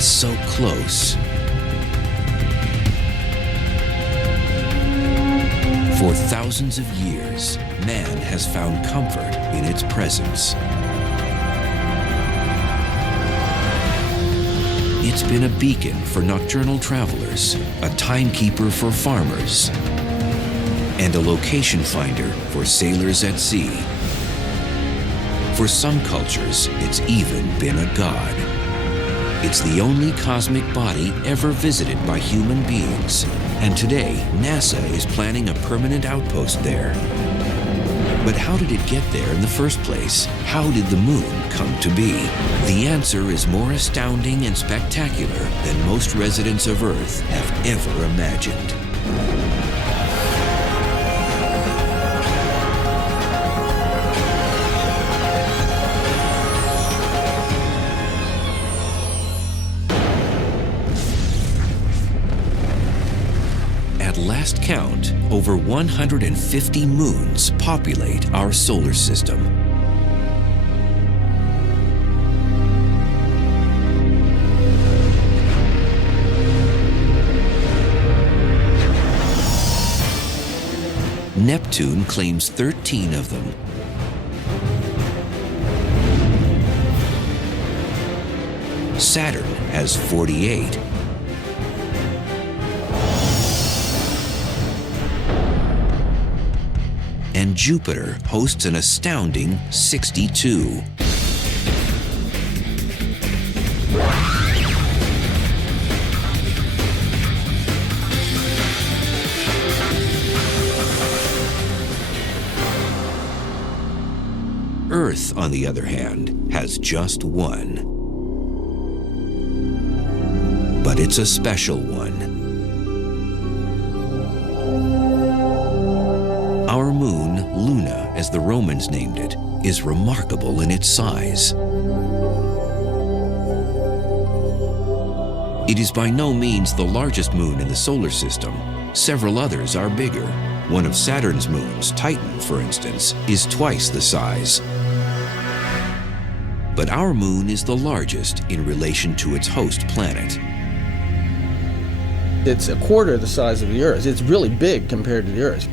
It's so close. For thousands of years, man has found comfort in its presence. It's been a beacon for nocturnal travelers, a timekeeper for farmers, and a location finder for sailors at sea. For some cultures, it's even been a god. It's the only cosmic body ever visited by human beings, and today, NASA is planning a permanent outpost there. But how did it get there in the first place? How did the moon come to be? The answer is more astounding and spectacular than most residents of Earth have ever imagined. At last count, over 150 moons populate our solar system. Neptune claims 13 of them. Saturn has 48. And Jupiter hosts an astounding 62. Earth, on the other hand, has just one. But it's a special one. Our moon, Luna, as the Romans named it, is remarkable in its size. It is by no means the largest moon in the solar system. Several others are bigger. One of Saturn's moons, Titan, for instance, is twice the size. But our moon is the largest in relation to its host planet. It's a quarter the size of the Earth. It's really big compared to the Earth.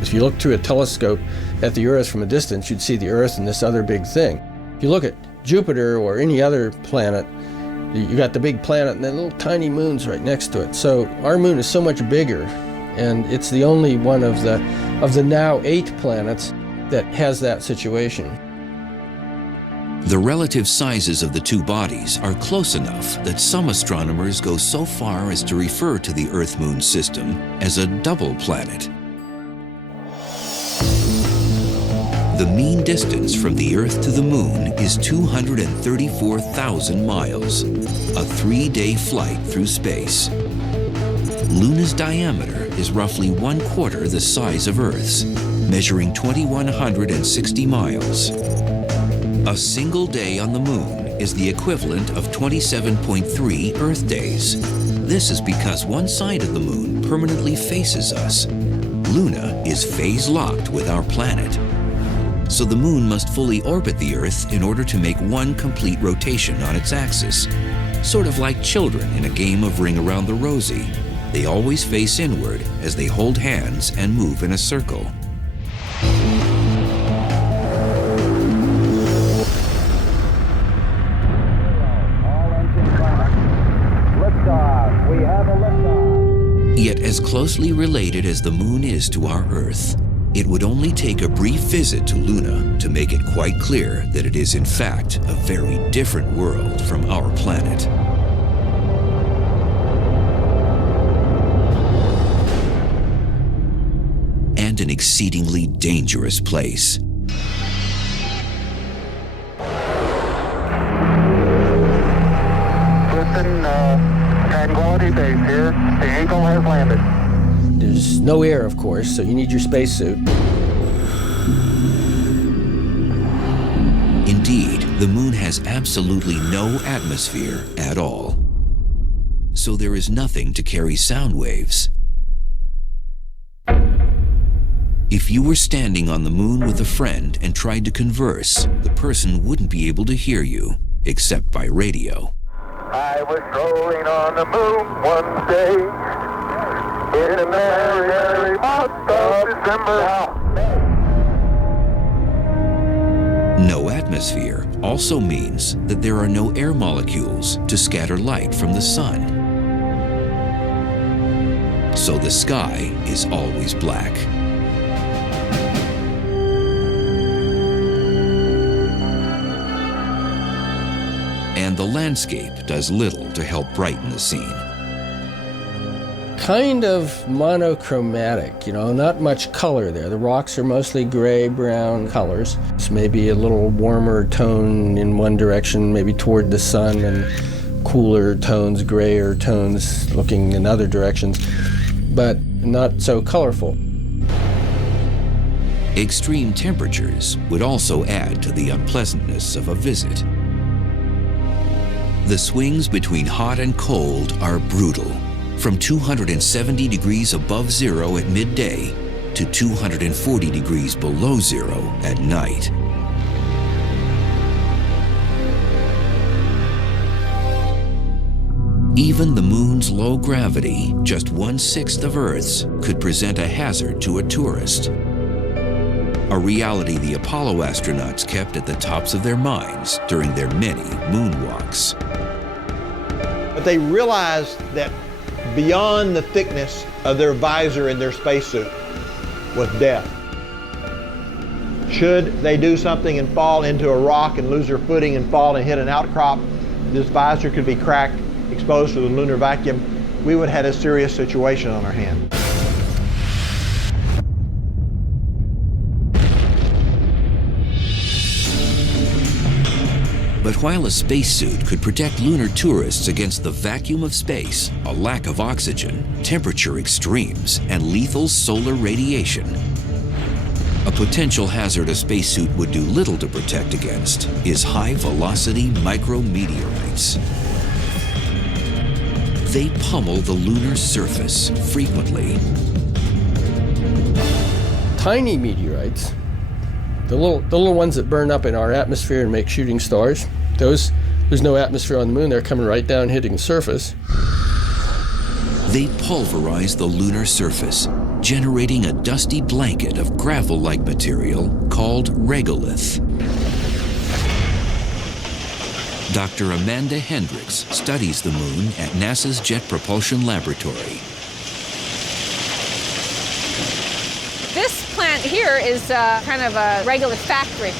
If you look through a telescope at the Earth from a distance, you'd see the Earth and this other big thing. If you look at Jupiter or any other planet, you got the big planet and then little tiny moons right next to it. So our moon is so much bigger, and it's the only one of the now 8 planets that has that situation. The relative sizes of the two bodies are close enough that some astronomers go so far as to refer to the Earth-Moon system as a double planet. The mean distance from the Earth to the Moon is 234,000 miles, a 3-day flight through space. Luna's diameter is roughly 1/4 the size of Earth's, measuring 2,160 miles. A single day on the Moon is the equivalent of 27.3 Earth days. This is because one side of the Moon permanently faces us. Luna is phase-locked with our planet. So the Moon must fully orbit the Earth in order to make one complete rotation on its axis. Sort of like children in a game of Ring Around the Rosie. They always face inward as they hold hands and move in a circle. Yet as closely related as the Moon is to our Earth, it would only take a brief visit to Luna to make it quite clear that it is in fact a very different world from our planet. And an exceedingly dangerous place. Tranquility Base here. The Eagle has landed. There's no air, of course, so you need your spacesuit. Indeed, the Moon has absolutely no atmosphere at all. So there is nothing to carry sound waves. If you were standing on the Moon with a friend and tried to converse, the person wouldn't be able to hear you, except by radio. I was strolling on the moon one day in the merry, merry month of December. No atmosphere also means that there are no air molecules to scatter light from the sun. So the sky is always black. And the landscape does little to help brighten the scene. Kind of monochromatic, not much color there. The rocks are mostly gray-brown colors. It's maybe a little warmer tone in one direction, maybe toward the sun, and cooler tones, grayer tones looking in other directions, but not so colorful. Extreme temperatures would also add to the unpleasantness of a visit. The swings between hot and cold are brutal, from 270 degrees above zero at midday to 240 degrees below zero at night. Even the moon's low gravity, just 1/6 of Earth's, could present a hazard to a tourist. A reality the Apollo astronauts kept at the tops of their minds during their many moonwalks. But they realized that beyond the thickness of their visor in their spacesuit was death. Should they do something and fall into a rock and lose their footing and fall and hit an outcrop, this visor could be cracked, exposed to the lunar vacuum. We would have had a serious situation on our hands. But while a spacesuit could protect lunar tourists against the vacuum of space, a lack of oxygen, temperature extremes, and lethal solar radiation, a potential hazard a spacesuit would do little to protect against is high-velocity micrometeorites. They pummel the lunar surface frequently. Tiny meteorites, the little ones that burn up in our atmosphere and make shooting stars, there's no atmosphere on the moon. They're coming right down, hitting the surface. They pulverize the lunar surface, generating a dusty blanket of gravel-like material called regolith. Dr. Amanda Hendricks studies the moon at NASA's Jet Propulsion Laboratory. This plant here is kind of a regolith factory.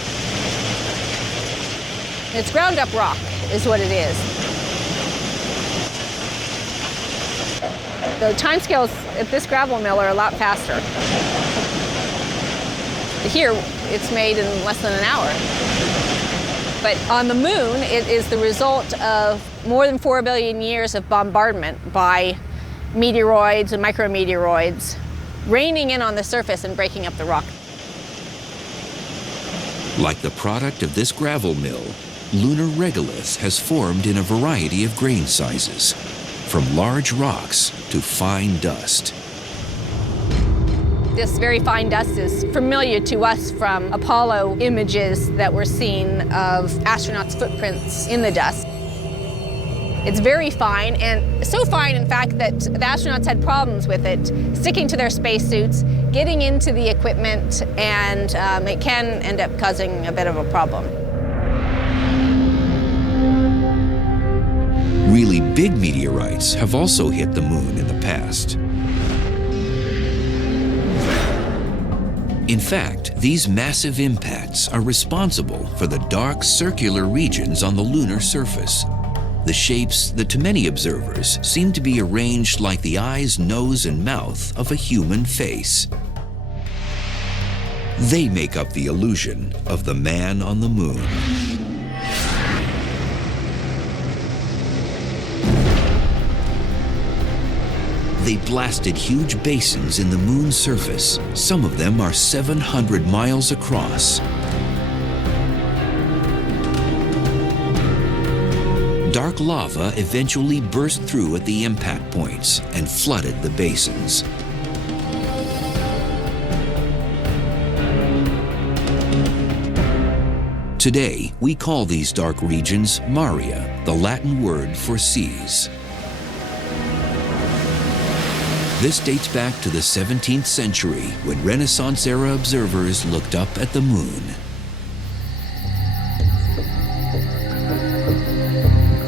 It's ground up rock is what it is. The timescales at this gravel mill are a lot faster. Here, it's made in less than an hour. But on the moon, it is the result of more than 4 billion years of bombardment by meteoroids and micrometeoroids raining in on the surface and breaking up the rock. Like the product of this gravel mill, lunar regolith has formed in a variety of grain sizes, from large rocks to fine dust. This very fine dust is familiar to us from Apollo images that were seen of astronauts' footprints in the dust. It's very fine, and so fine, in fact, that the astronauts had problems with it, sticking to their spacesuits, getting into the equipment, and it can end up causing a bit of a problem. Really big meteorites have also hit the moon in the past. In fact, these massive impacts are responsible for the dark circular regions on the lunar surface, the shapes that to many observers seem to be arranged like the eyes, nose, and mouth of a human face. They make up the illusion of the man on the moon. They blasted huge basins in the moon's surface. Some of them are 700 miles across. Dark lava eventually burst through at the impact points and flooded the basins. Today, we call these dark regions Maria, the Latin word for seas. This dates back to the 17th century when Renaissance-era observers looked up at the moon.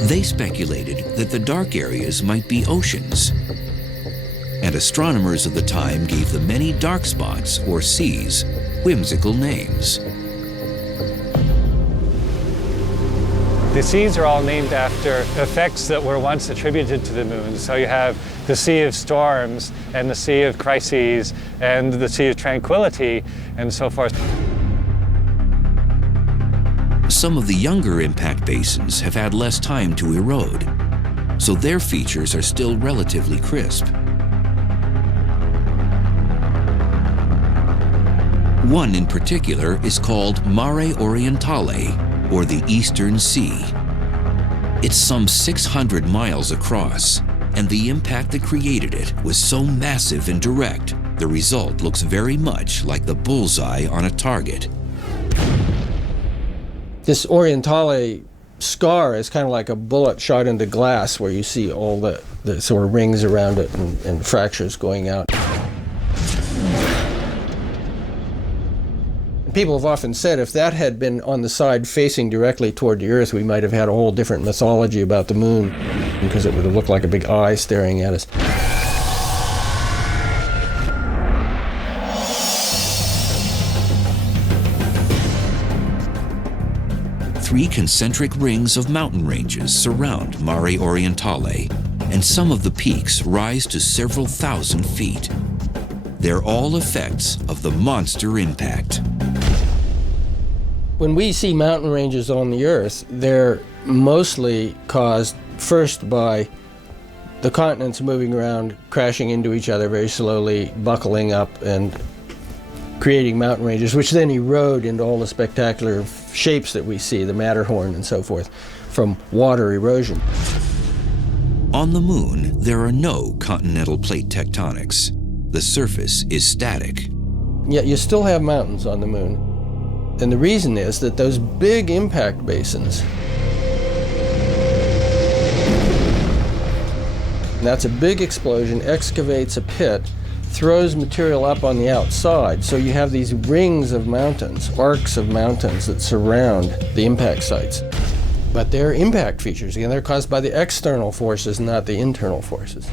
They speculated that the dark areas might be oceans, and astronomers of the time gave the many dark spots, or seas, whimsical names. The seas are all named after effects that were once attributed to the moon. So you have the Sea of Storms, and the Sea of Crises, and the Sea of Tranquility, and so forth. Some of the younger impact basins have had less time to erode, so their features are still relatively crisp. One in particular is called Mare Orientale, or the Eastern Sea. It's some 600 miles across, and the impact that created it was so massive and direct, the result looks very much like the bullseye on a target. This Orientale scar is kind of like a bullet shot into glass, where you see all the sort of rings around it and fractures going out. People have often said if that had been on the side facing directly toward the Earth, we might have had a whole different mythology about the moon, because it would have looked like a big eye staring at us. Three concentric rings of mountain ranges surround Mare Orientale, and some of the peaks rise to several thousand feet. They're all effects of the monster impact. When we see mountain ranges on the Earth, they're mostly caused first by the continents moving around, crashing into each other very slowly, buckling up and creating mountain ranges, which then erode into all the spectacular shapes that we see, the Matterhorn and so forth, from water erosion. On the moon, there are no continental plate tectonics. The surface is static. Yet you still have mountains on the moon. And the reason is that those big impact basins, that's a big explosion, excavates a pit, throws material up on the outside, so you have these rings of mountains, arcs of mountains that surround the impact sites. But they're impact features. Again, they're caused by the external forces, not the internal forces.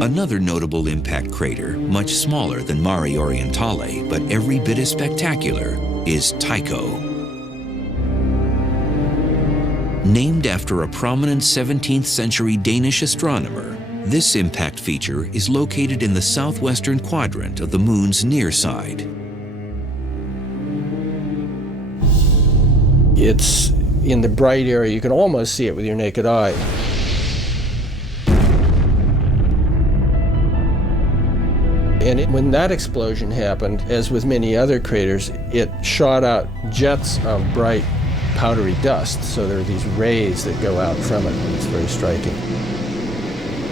Another notable impact crater, much smaller than Mare Orientale, but every bit as spectacular, is Tycho. Named after a prominent 17th century Danish astronomer, this impact feature is located in the southwestern quadrant of the moon's near side. It's in the bright area. You can almost see it with your naked eye. And when that explosion happened, as with many other craters, it shot out jets of bright powdery dust. So there are these rays that go out from it. It's very striking.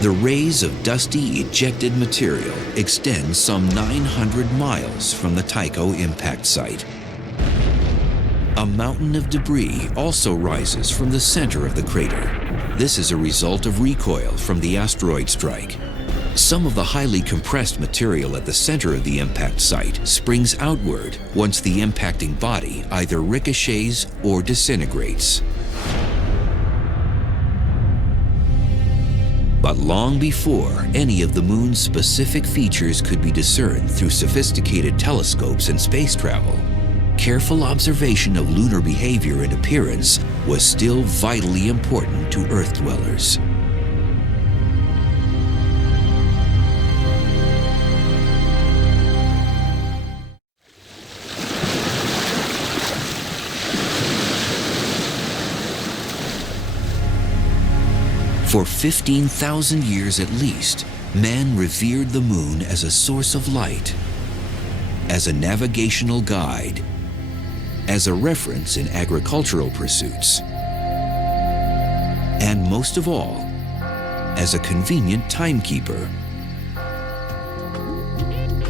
The rays of dusty, ejected material extend some 900 miles from the Tycho impact site. A mountain of debris also rises from the center of the crater. This is a result of recoil from the asteroid strike. Some of the highly compressed material at the center of the impact site springs outward once the impacting body either ricochets or disintegrates. But long before any of the moon's specific features could be discerned through sophisticated telescopes and space travel, careful observation of lunar behavior and appearance was still vitally important to Earth dwellers. For 15,000 years at least, man revered the moon as a source of light, as a navigational guide, as a reference in agricultural pursuits, and most of all, as a convenient timekeeper.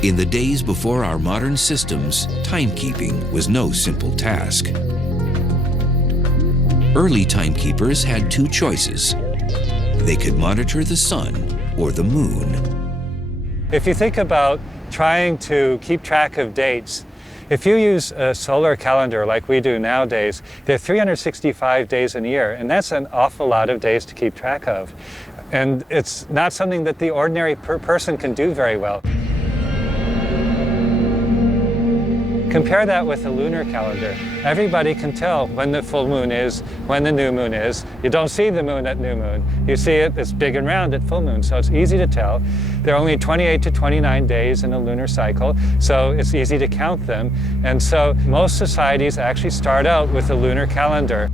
In the days before our modern systems, timekeeping was no simple task. Early timekeepers had two choices. They could monitor the sun or the moon. If you think about trying to keep track of dates, if you use a solar calendar like we do nowadays, there are 365 days in a year, and that's an awful lot of days to keep track of. And it's not something that the ordinary person can do very well. Compare that with a lunar calendar. Everybody can tell when the full moon is, when the new moon is. You don't see the moon at new moon. You see it, it's big and round at full moon, so it's easy to tell. There are only 28 to 29 days in a lunar cycle, so it's easy to count them. And so most societies actually start out with a lunar calendar.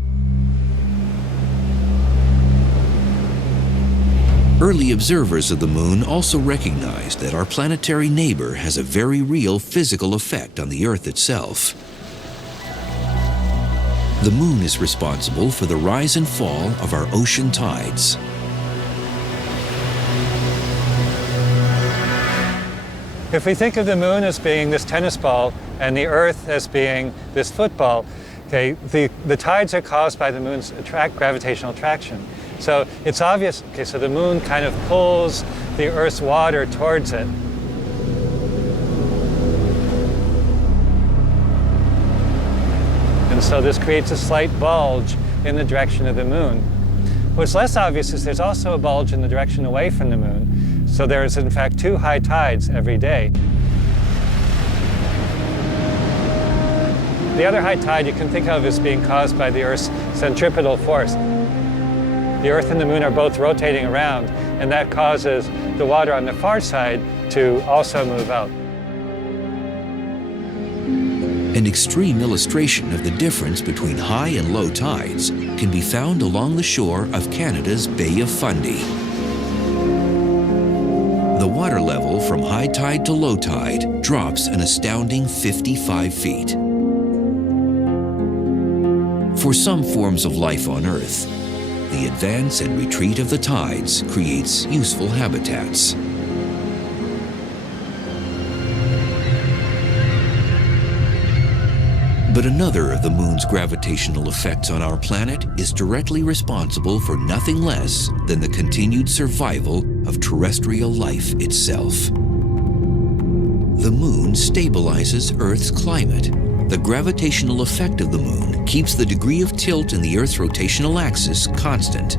Early observers of the moon also recognized that our planetary neighbor has a very real physical effect on the Earth itself. The moon is responsible for the rise and fall of our ocean tides. If we think of the moon as being this tennis ball and the Earth as being this football, okay, the tides are caused by the moon's gravitational attraction. So it's obvious, okay, so the moon kind of pulls the Earth's water towards it. And so this creates a slight bulge in the direction of the moon. What's less obvious is there's also a bulge in the direction away from the moon. So there's in fact 2 high tides every day. The other high tide you can think of as being caused by the Earth's centripetal force. The Earth and the moon are both rotating around, and that causes the water on the far side to also move out. An extreme illustration of the difference between high and low tides can be found along the shore of Canada's Bay of Fundy. The water level from high tide to low tide drops an astounding 55 feet. For some forms of life on Earth, the advance and retreat of the tides creates useful habitats. But another of the moon's gravitational effects on our planet is directly responsible for nothing less than the continued survival of terrestrial life itself. The moon stabilizes Earth's climate. The gravitational effect of the moon keeps the degree of tilt in the Earth's rotational axis constant.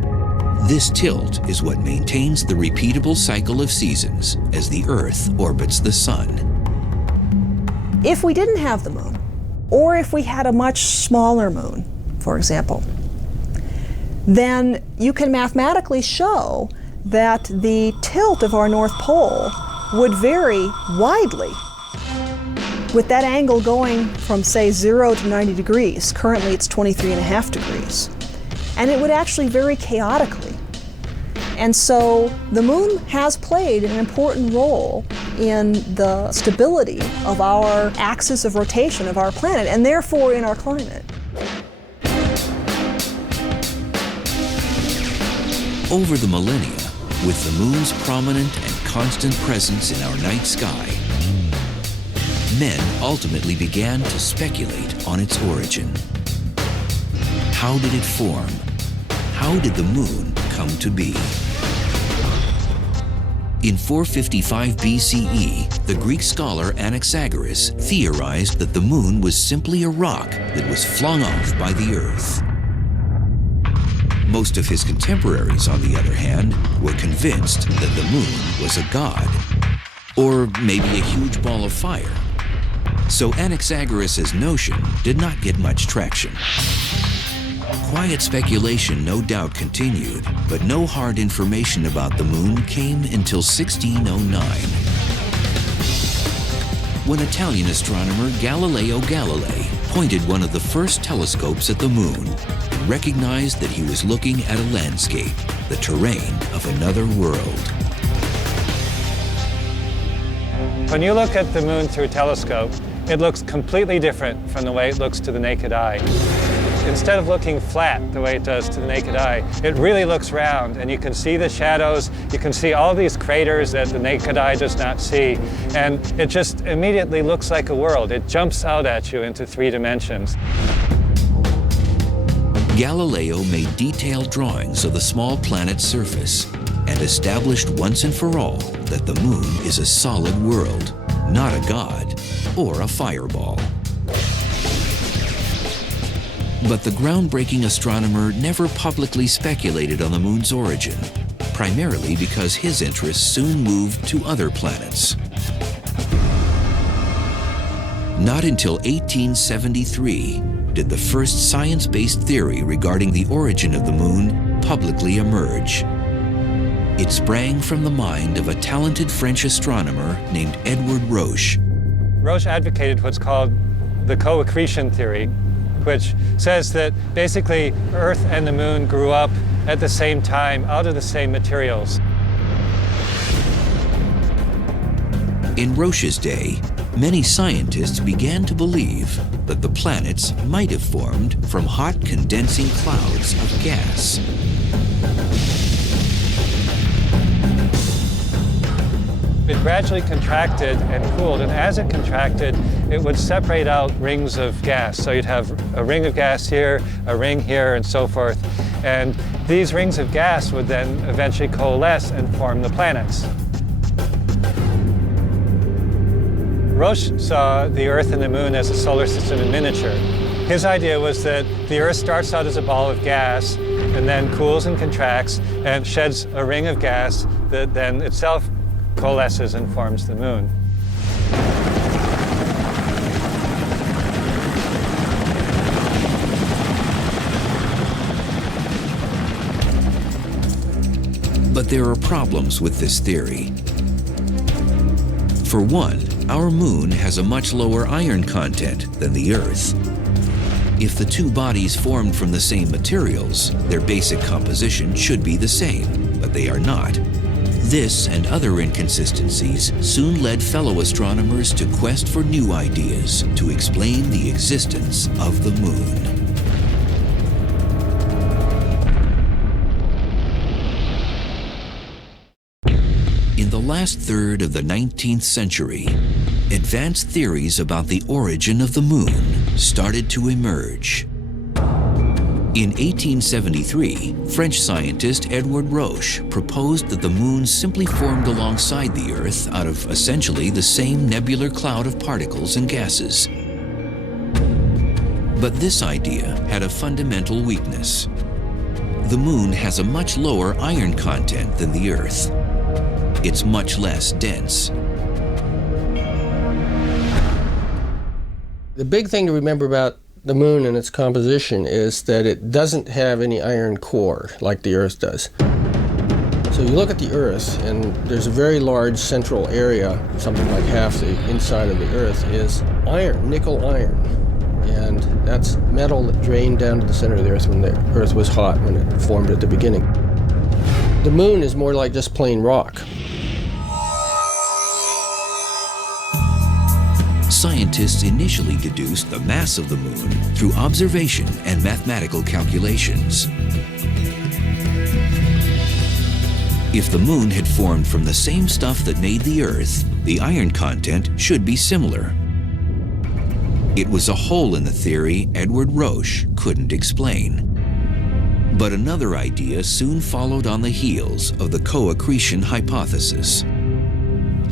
This tilt is what maintains the repeatable cycle of seasons as the Earth orbits the sun. If we didn't have the moon, or if we had a much smaller moon, for example, then you can mathematically show that the tilt of our North Pole would vary widely, with that angle going from, say, 0 to 90 degrees. Currently it's 23.5 degrees. And it would actually vary chaotically. And so the moon has played an important role in the stability of our axis of rotation of our planet, and therefore in our climate. Over the millennia, with the moon's prominent and constant presence in our night sky, men ultimately began to speculate on its origin. How did it form? How did the moon come to be? In 455 BCE, the Greek scholar Anaxagoras theorized that the moon was simply a rock that was flung off by the Earth. Most of his contemporaries, on the other hand, were convinced that the moon was a god, or maybe a huge ball of fire. So Anaxagoras' notion did not get much traction. Quiet speculation no doubt continued, but no hard information about the moon came until 1609, when Italian astronomer Galileo Galilei pointed one of the first telescopes at the moon and recognized that he was looking at a landscape, the terrain of another world. When you look at the moon through a telescope, it looks completely different from the way it looks to the naked eye. instead of looking flat the way it does to the naked eye, it really looks round, and you can see the shadows, you can see all these craters that the naked eye does not see, and it just immediately looks like a world. It jumps out at you into 3 dimensions. Galileo made detailed drawings of the small planet's surface and established once and for all that the moon is a solid world, not a god or a fireball. But the groundbreaking astronomer never publicly speculated on the moon's origin, primarily because his interests soon moved to other planets. Not until 1873 did the first science-based theory regarding the origin of the moon publicly emerge. It sprang from the mind of a talented French astronomer named Edward Roche. Roche advocated what's called the co-accretion theory, which says that basically Earth and the moon grew up at the same time out of the same materials. In Roche's day, many scientists began to believe that the planets might have formed from hot condensing clouds of gas. It gradually contracted and cooled, and as it contracted, it would separate out rings of gas. So you'd have a ring of gas here, a ring here, and so forth. And these rings of gas would then eventually coalesce and form the planets. Roche saw the Earth and the Moon as a solar system in miniature. His idea was that the Earth starts out as a ball of gas and then cools and contracts and sheds a ring of gas that then itself coalesces and forms the moon. But there are problems with this theory. For one, our moon has a much lower iron content than the Earth. If the two bodies formed from the same materials, their basic composition should be the same, but they are not. This and other inconsistencies soon led fellow astronomers to quest for new ideas to explain the existence of the moon. In the last third of the 19th century, advanced theories about the origin of the moon started to emerge. In 1873, French scientist Edward Roche proposed that the moon simply formed alongside the Earth out of essentially the same nebular cloud of particles and gases. But this idea had a fundamental weakness. The moon has a much lower iron content than the Earth. It's much less dense. The big thing to remember about the moon and its composition is that it doesn't have any iron core like the Earth does. So you look at the Earth, and there's a very large central area, something like half the inside of the Earth is iron, nickel iron. And that's metal that drained down to the center of the Earth when the Earth was hot, when it formed at the beginning. The moon is more like just plain rock. Scientists initially deduced the mass of the moon through observation and mathematical calculations. If the moon had formed from the same stuff that made the Earth, the iron content should be similar. It was a hole in the theory Edward Roche couldn't explain. But another idea soon followed on the heels of the co-accretion hypothesis.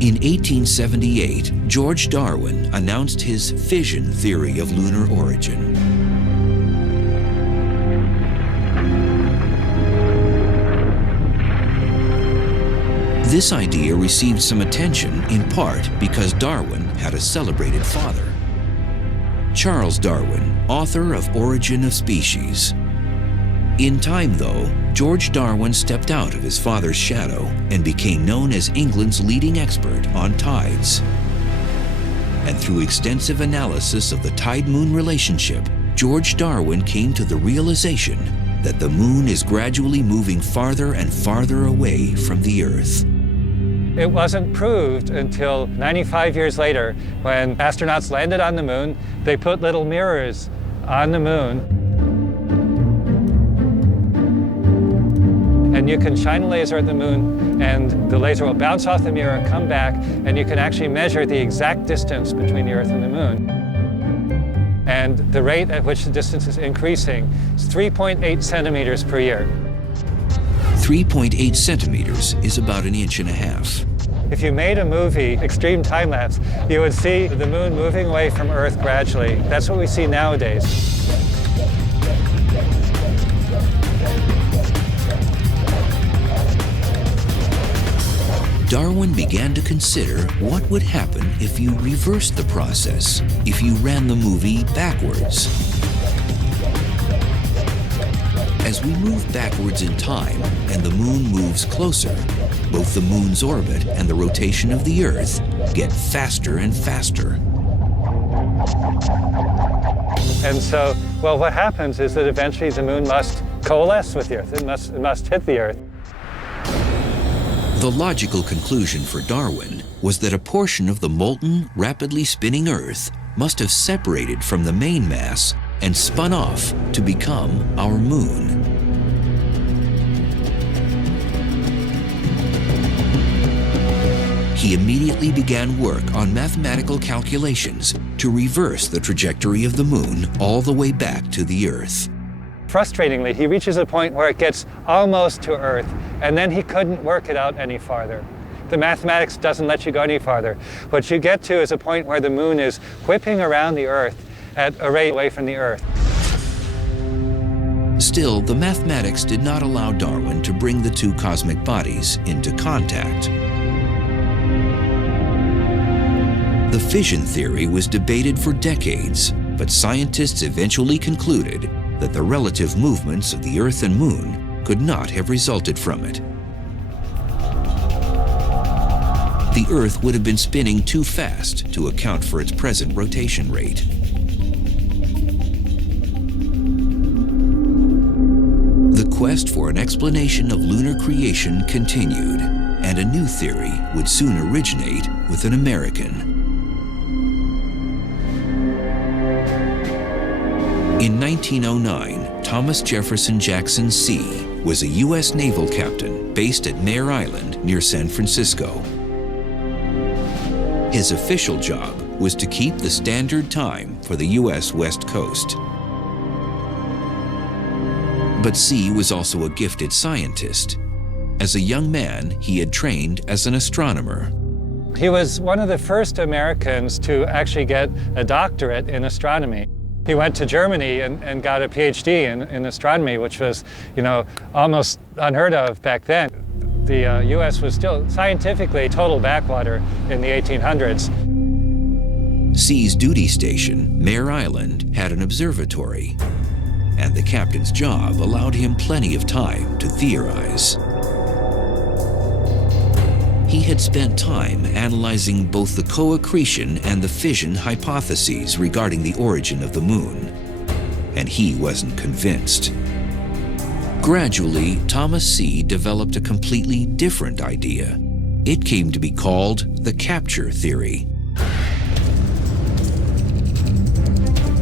In 1878, George Darwin announced his fission theory of lunar origin. This idea received some attention in part because Darwin had a celebrated father. Charles Darwin, author of Origin of Species. In time, though, George Darwin stepped out of his father's shadow and became known as England's leading expert on tides. And through extensive analysis of the tide-moon relationship, George Darwin came to the realization that the moon is gradually moving farther and farther away from the Earth. It wasn't proved until 95 years later when astronauts landed on the moon. They put little mirrors on the moon. and you can shine a laser at the moon, and the laser will bounce off the mirror, come back, and you can actually measure the exact distance between the Earth and the moon. And the rate at which the distance is increasing is 3.8 centimeters per year. 3.8 centimeters is about 1.5 inches. If you made a movie, extreme time-lapse, you would see the moon moving away from Earth gradually. That's what we see nowadays. Darwin began to consider what would happen if you reversed the process, if you ran the movie backwards. As we move backwards in time and the moon moves closer, both the moon's orbit and the rotation of the Earth get faster and faster. And so, well, what happens is that eventually the moon must coalesce with the Earth. It must hit the Earth. The logical conclusion for Darwin was that a portion of the molten, rapidly spinning Earth must have separated from the main mass and spun off to become our moon. He immediately began work on mathematical calculations to reverse the trajectory of the moon all the way back to the Earth. Frustratingly, he reaches a point where it gets almost to Earth, and then he couldn't work it out any farther. The mathematics doesn't let you go any farther. What you get to is a point where the moon is whipping around the Earth at a rate away from the Earth. Still, the mathematics did not allow Darwin to bring the two cosmic bodies into contact. The fission theory was debated for decades, but scientists eventually concluded that the relative movements of the Earth and Moon could not have resulted from it. The Earth would have been spinning too fast to account for its present rotation rate. The quest for an explanation of lunar creation continued, and a new theory would soon originate with an American. In 1909, Thomas Jefferson Jackson C. was a U.S. naval captain based at Mare Island near San Francisco. His official job was to keep the standard time for the U.S. West Coast. But C. was also a gifted scientist. As a young man, he had trained as an astronomer. He was one of the first Americans to actually get a doctorate in astronomy. He went to Germany and got a PhD in astronomy, which was, almost unheard of back then. The U.S. was still scientifically total backwater in the 1800s. C's duty station, Mare Island, had an observatory, and the captain's job allowed him plenty of time to theorize. He had spent time analyzing both the co-accretion and the fission hypotheses regarding the origin of the moon, and he wasn't convinced. Gradually, Thomas C. developed a completely different idea. It came to be called the capture theory.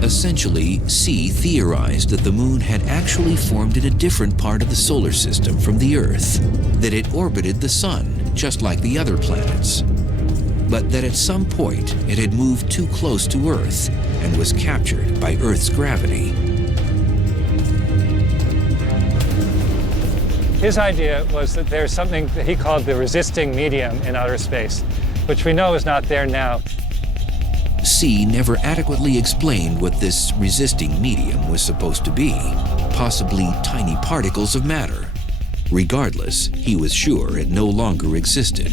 Essentially, C theorized that the moon had actually formed in a different part of the solar system from the Earth, that it orbited the sun, just like the other planets, but that at some point it had moved too close to Earth and was captured by Earth's gravity. His idea was that there's something that he called the resisting medium in outer space, which we know is not there now. C never adequately explained what this resisting medium was supposed to be, possibly tiny particles of matter. Regardless, he was sure it no longer existed.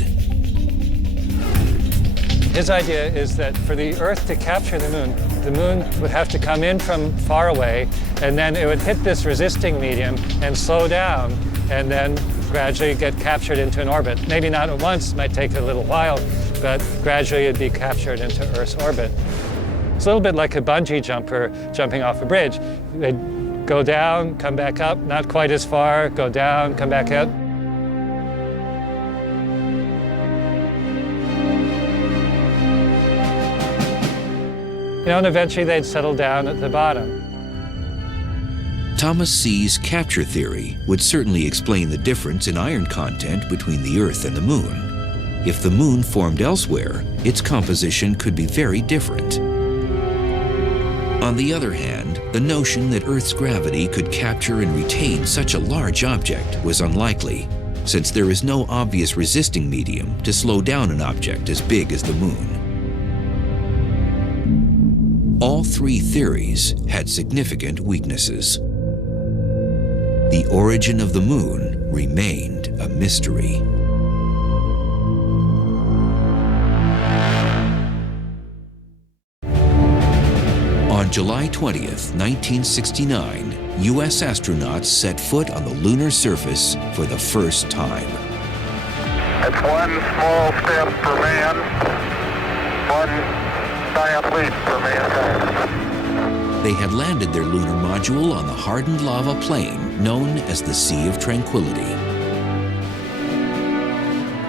His idea is that for the Earth to capture the moon would have to come in from far away, and then it would hit this resisting medium and slow down, and then gradually get captured into an orbit. Maybe not at once, might take a little while, but gradually it'd be captured into Earth's orbit. It's a little bit like a bungee jumper jumping off a bridge. They'd go down, come back up, not quite as far, go down, come back up. And eventually they'd settle down at the bottom. Thomas C's capture theory would certainly explain the difference in iron content between the Earth and the Moon. If the Moon formed elsewhere, its composition could be very different. On the other hand, the notion that Earth's gravity could capture and retain such a large object was unlikely, since there is no obvious resisting medium to slow down an object as big as the Moon. All three theories had significant weaknesses. The origin of the Moon remained a mystery. On July 20th, 1969, U.S. astronauts set foot on the lunar surface for the first time. It's one small step for man, one giant leap for mankind. They had landed their lunar module on the hardened lava plain known as the Sea of Tranquility.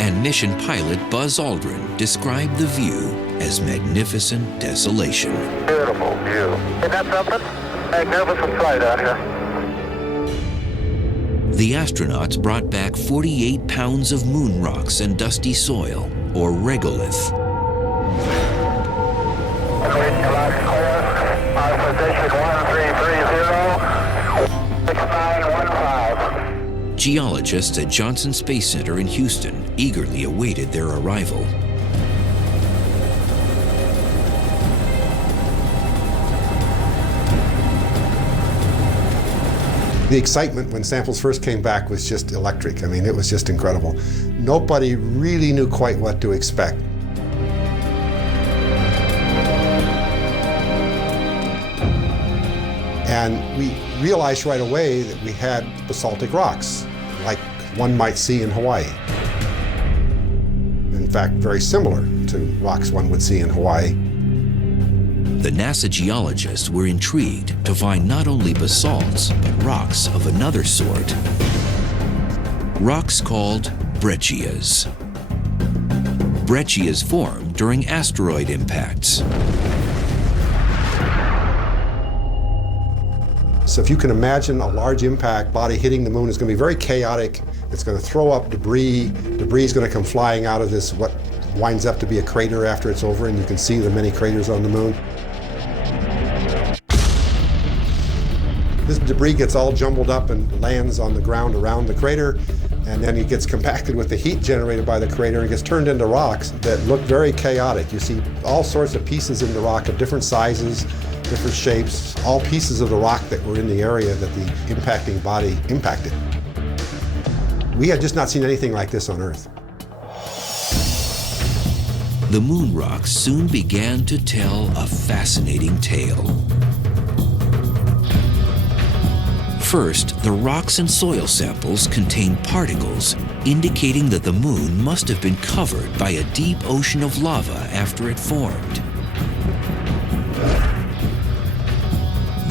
And mission pilot Buzz Aldrin described the view as magnificent desolation. Beautiful view. Isn't that something? Magnificent sight out here. The astronauts brought back 48 pounds of moon rocks and dusty soil, or regolith. Our position 1330, 6915. Geologists at Johnson Space Center in Houston eagerly awaited their arrival. The excitement when samples first came back was just electric. I mean, it was just incredible. Nobody really knew quite what to expect. And we realized right away that we had basaltic rocks, like one might see in Hawaii. In fact, very similar to rocks one would see in Hawaii. The NASA geologists were intrigued to find not only basalts, but rocks of another sort. Rocks called breccias. Breccias form during asteroid impacts. So if you can imagine a large impact body hitting the moon, is going to be very chaotic. It's going to throw up debris. Debris is going to come flying out of this, what winds up to be a crater after it's over, and you can see the many craters on the moon. This debris gets all jumbled up and lands on the ground around the crater, and then it gets compacted with the heat generated by the crater and gets turned into rocks that look very chaotic. You see all sorts of pieces in the rock of different sizes, different shapes, all pieces of the rock that were in the area that the impacting body impacted. We had just not seen anything like this on Earth. The moon rocks soon began to tell a fascinating tale. First, the rocks and soil samples contained particles, indicating that the moon must have been covered by a deep ocean of lava after it formed.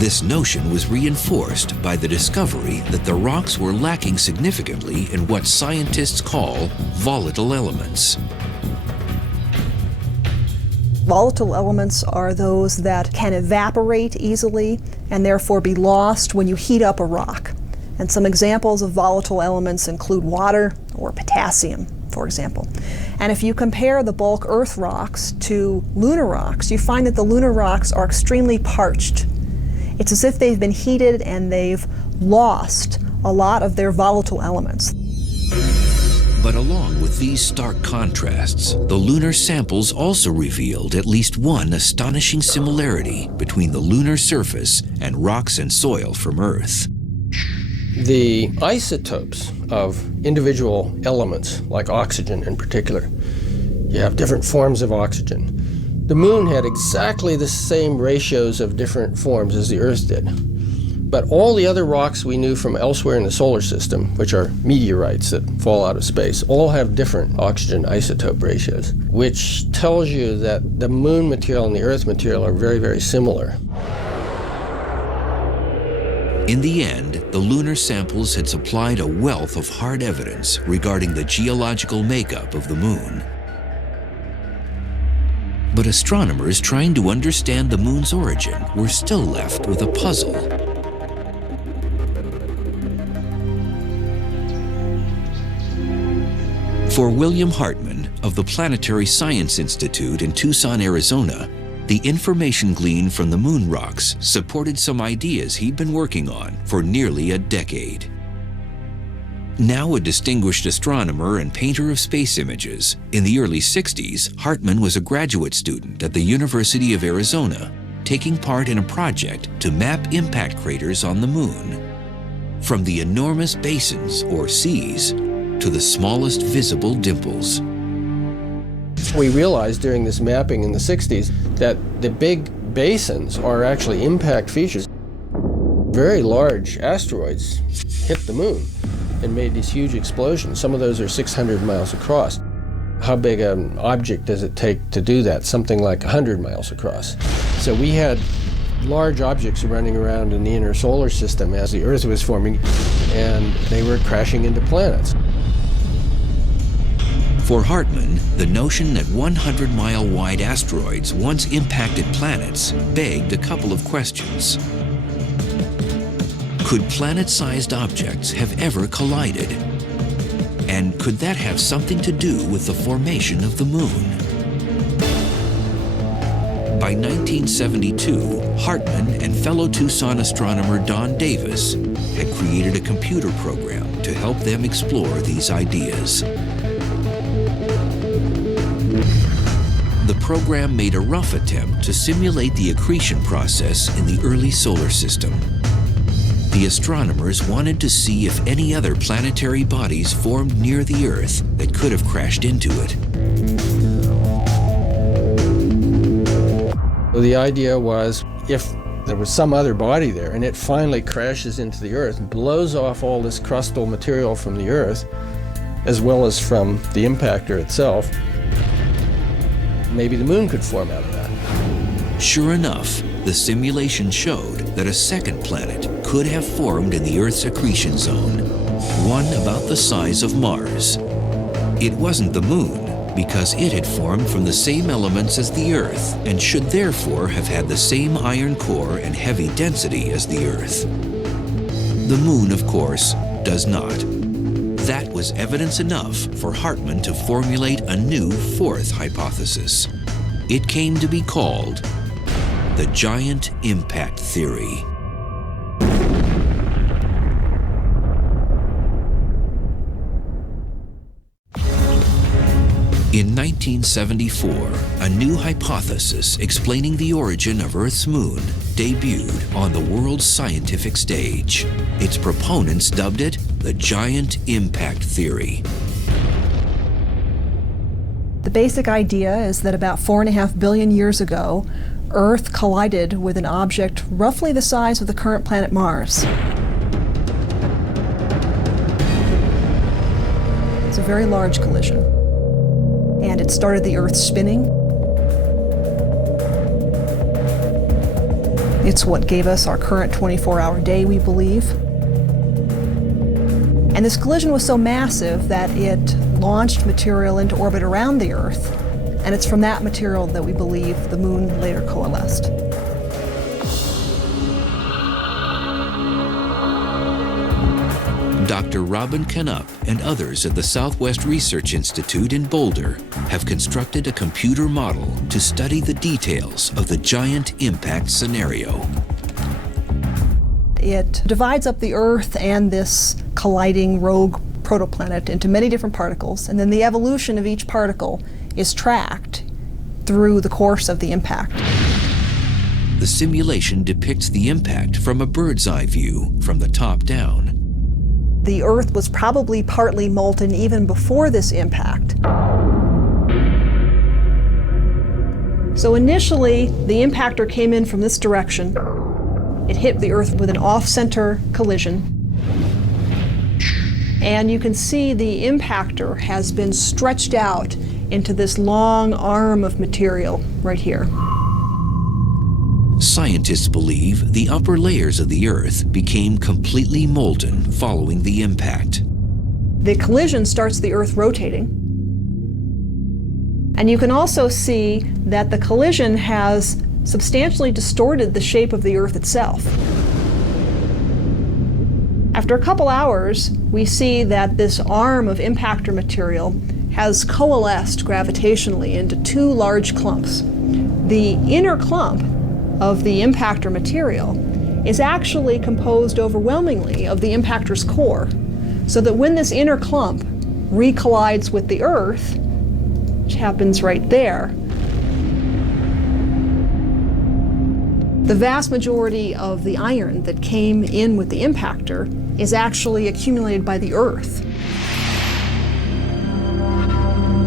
This notion was reinforced by the discovery that the rocks were lacking significantly in what scientists call volatile elements. Volatile elements are those that can evaporate easily and therefore be lost when you heat up a rock. And some examples of volatile elements include water or potassium, for example. And if you compare the bulk Earth rocks to lunar rocks, you find that the lunar rocks are extremely parched. It's as if they've been heated and they've lost a lot of their volatile elements. But along with these stark contrasts, the lunar samples also revealed at least one astonishing similarity between the lunar surface and rocks and soil from Earth. The isotopes of individual elements, like oxygen in particular, you have different forms of oxygen. The moon had exactly the same ratios of different forms as the Earth did. But all the other rocks we knew from elsewhere in the solar system, which are meteorites that fall out of space, all have different oxygen isotope ratios, which tells you that the moon material and the Earth material are very, very similar. In the end, the lunar samples had supplied a wealth of hard evidence regarding the geological makeup of the moon. But astronomers trying to understand the moon's origin were still left with a puzzle. For William Hartman of the Planetary Science Institute in Tucson, Arizona, the information gleaned from the moon rocks supported some ideas he'd been working on for nearly a decade. Now a distinguished astronomer and painter of space images, in the early 60s, Hartman was a graduate student at the University of Arizona, taking part in a project to map impact craters on the moon. From the enormous basins, or seas, to the smallest visible dimples. We realized during this mapping in the 60s that the big basins are actually impact features. Very large asteroids hit the moon and made these huge explosions. Some of those are 600 miles across. How big an object does it take to do that? Something like 100 miles across. So we had large objects running around in the inner solar system as the Earth was forming, and they were crashing into planets. For Hartman, the notion that 100-mile-wide asteroids once impacted planets begged a couple of questions. Could planet-sized objects have ever collided? And could that have something to do with the formation of the moon? By 1972, Hartman and fellow Tucson astronomer Don Davis had created a computer program to help them explore these ideas. The program made a rough attempt to simulate the accretion process in the early solar system. The astronomers wanted to see if any other planetary bodies formed near the Earth that could have crashed into it. The idea was, if there was some other body there and it finally crashes into the Earth and blows off all this crustal material from the Earth, as well as from the impactor itself, maybe the moon could form out of that. Sure enough, the simulation showed that a second planet could have formed in the Earth's accretion zone, one about the size of Mars. It wasn't the moon, because it had formed from the same elements as the Earth and should therefore have had the same iron core and heavy density as the Earth. The moon, of course, does not. That was evidence enough for Hartman to formulate a new fourth hypothesis. It came to be called the giant impact theory. In 1974, a new hypothesis explaining the origin of Earth's moon debuted on the world's scientific stage. Its proponents dubbed it the giant impact theory. The basic idea is that about 4.5 billion years ago, Earth collided with an object roughly the size of the current planet Mars. It's a very large collision, and it started the Earth spinning. It's what gave us our current 24-hour day, we believe. And this collision was so massive that it launched material into orbit around the Earth, and it's from that material that we believe the moon later coalesced. Dr. Robin Canup and others at the Southwest Research Institute in Boulder have constructed a computer model to study the details of the giant impact scenario. It divides up the Earth and this colliding rogue protoplanet into many different particles, and then the evolution of each particle is tracked through the course of the impact. The simulation depicts the impact from a bird's eye view from the top down. The Earth was probably partly molten even before this impact. So initially, the impactor came in from this direction. It hit the Earth with an off-center collision. And you can see the impactor has been stretched out into this long arm of material right here. Scientists believe the upper layers of the Earth became completely molten following the impact. The collision starts the Earth rotating. And you can also see that the collision has substantially distorted the shape of the Earth itself. After a couple hours, we see that this arm of impactor material has coalesced gravitationally into two large clumps. The inner clump of the impactor material is actually composed overwhelmingly of the impactor's core, so that when this inner clump recollides with the Earth, which happens right there, the vast majority of the iron that came in with the impactor is actually accumulated by the Earth.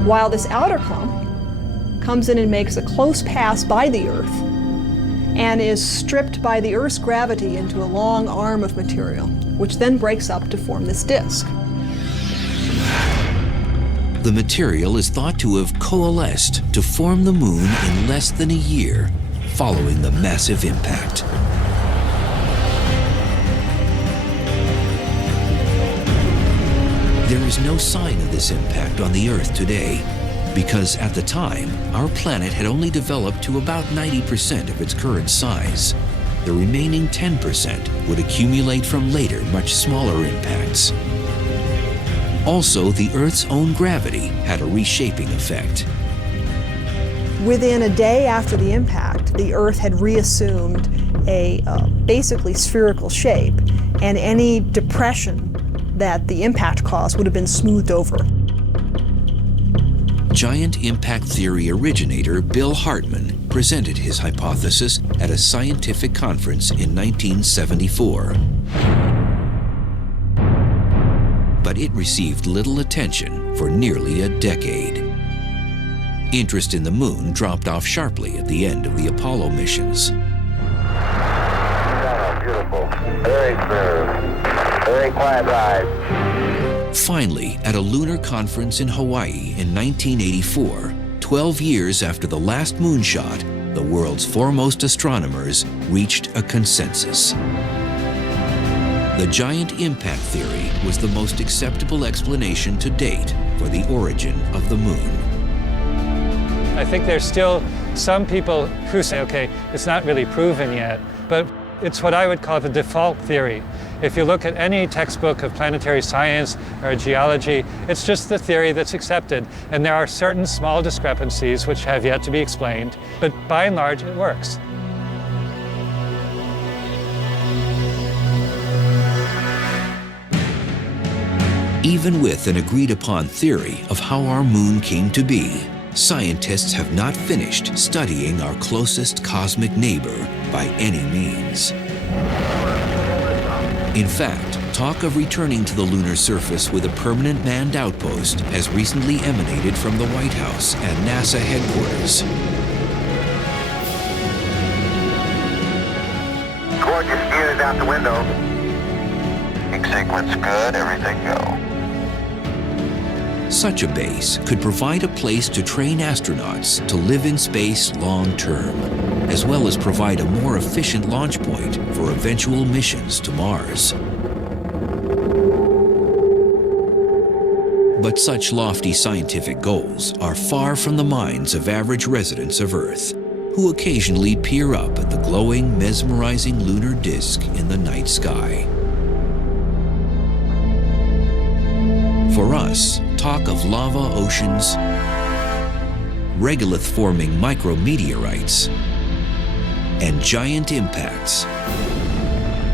While this outer clump comes in and makes a close pass by the Earth and is stripped by the Earth's gravity into a long arm of material, which then breaks up to form this disk. The material is thought to have coalesced to form the moon in less than a year following the massive impact. There is no sign of this impact on the Earth today, because at the time, our planet had only developed to about 90% of its current size. The remaining 10% would accumulate from later, much smaller impacts. Also, the Earth's own gravity had a reshaping effect. Within a day after the impact, the Earth had reassumed a basically spherical shape, and any depression that the impact caused would have been smoothed over. Giant impact theory originator Bill Hartmann presented his hypothesis at a scientific conference in 1974. But it received little attention for nearly a decade. Interest in the moon dropped off sharply at the end of the Apollo missions. Beautiful. Very smooth. Very quiet ride. Finally, at a lunar conference in Hawaii in 1984, 12 years after the last moonshot, the world's foremost astronomers reached a consensus. The giant impact theory was the most acceptable explanation to date for the origin of the moon. I think there's still some people who say, okay, it's not really proven yet, but it's what I would call the default theory. If you look at any textbook of planetary science or geology, it's just the theory that's accepted. And there are certain small discrepancies which have yet to be explained, but by and large, it works. Even with an agreed-upon theory of how our moon came to be, scientists have not finished studying our closest cosmic neighbor by any means. In fact, talk of returning to the lunar surface with a permanent manned outpost has recently emanated from the White House and NASA headquarters. Gorgeous views out the window. Sequence good, everything go. Such a base could provide a place to train astronauts to live in space long-term, as well as provide a more efficient launch point for eventual missions to Mars. But such lofty scientific goals are far from the minds of average residents of Earth, who occasionally peer up at the glowing, mesmerizing lunar disk in the night sky. For us, talk of lava oceans, regolith-forming micrometeorites, and giant impacts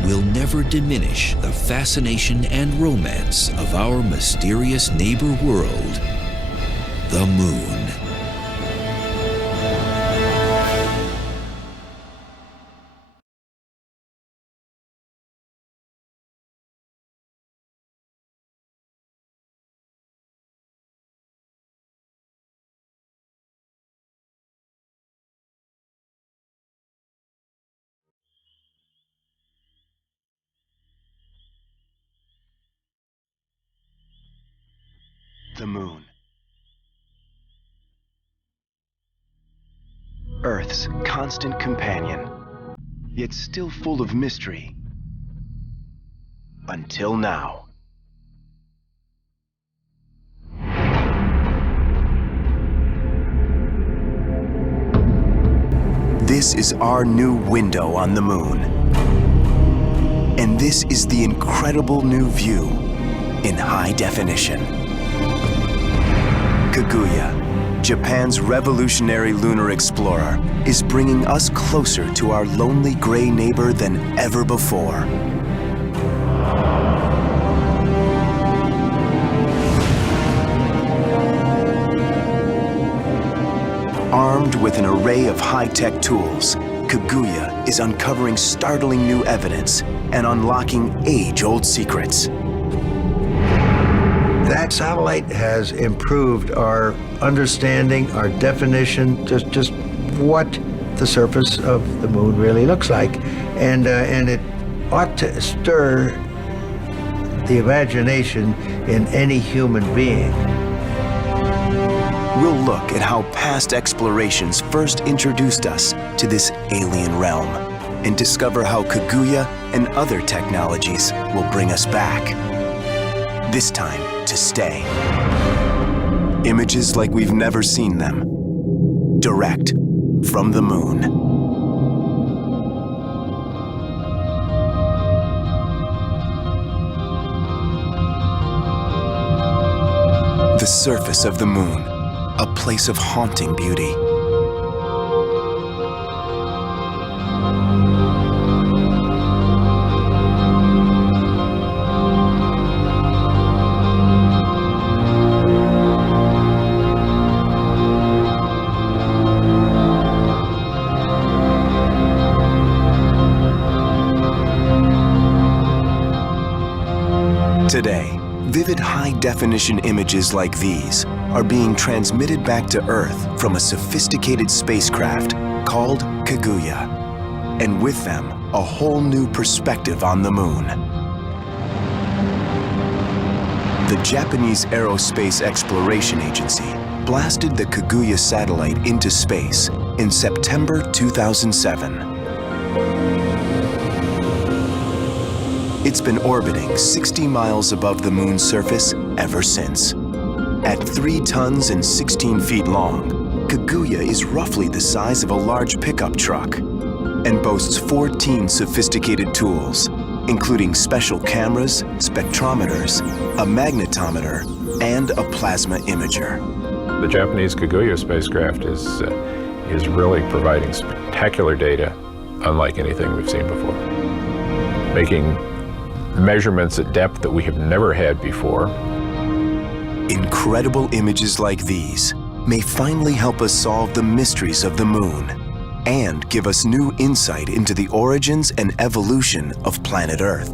will never diminish the fascination and romance of our mysterious neighbor world, the Moon. The Moon. Earth's constant companion, yet still full of mystery. Until now. This is our new window on the Moon. And this is the incredible new view in high definition. Kaguya, Japan's revolutionary lunar explorer, is bringing us closer to our lonely gray neighbor than ever before. Armed with an array of high-tech tools, Kaguya is uncovering startling new evidence and unlocking age-old secrets. That satellite has improved our understanding, our definition, just what the surface of the moon really looks like. And it ought to stir the imagination in any human being. We'll look at how past explorations first introduced us to this alien realm and discover how Kaguya and other technologies will bring us back. This time to stay. Images like we've never seen them. Direct from the moon. The surface of the moon, a place of haunting beauty. Today, vivid high-definition images like these are being transmitted back to Earth from a sophisticated spacecraft called Kaguya, and with them, a whole new perspective on the moon. The Japanese Aerospace Exploration Agency blasted the Kaguya satellite into space in September 2007. It's been orbiting 60 miles above the moon's surface ever since. At 3 tons and 16 feet long, Kaguya is roughly the size of a large pickup truck and boasts 14 sophisticated tools, including special cameras, spectrometers, a magnetometer, and a plasma imager. The Japanese Kaguya spacecraft is really providing spectacular data unlike anything we've seen before, making measurements at depth that we have never had before. Incredible images like these may finally help us solve the mysteries of the moon and give us new insight into the origins and evolution of planet Earth.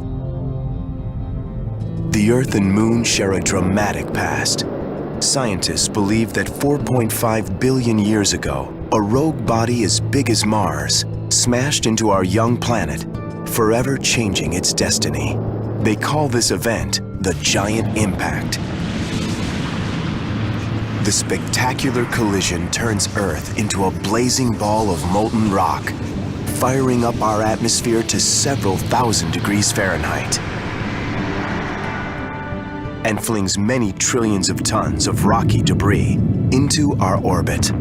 The Earth and Moon share a dramatic past. Scientists believe that 4.5 billion years ago, a rogue body as big as Mars smashed into our young planet, forever changing its destiny. They call this event the Giant Impact. The spectacular collision turns Earth into a blazing ball of molten rock, firing up our atmosphere to several thousand degrees Fahrenheit, and flings many trillions of tons of rocky debris into our orbit.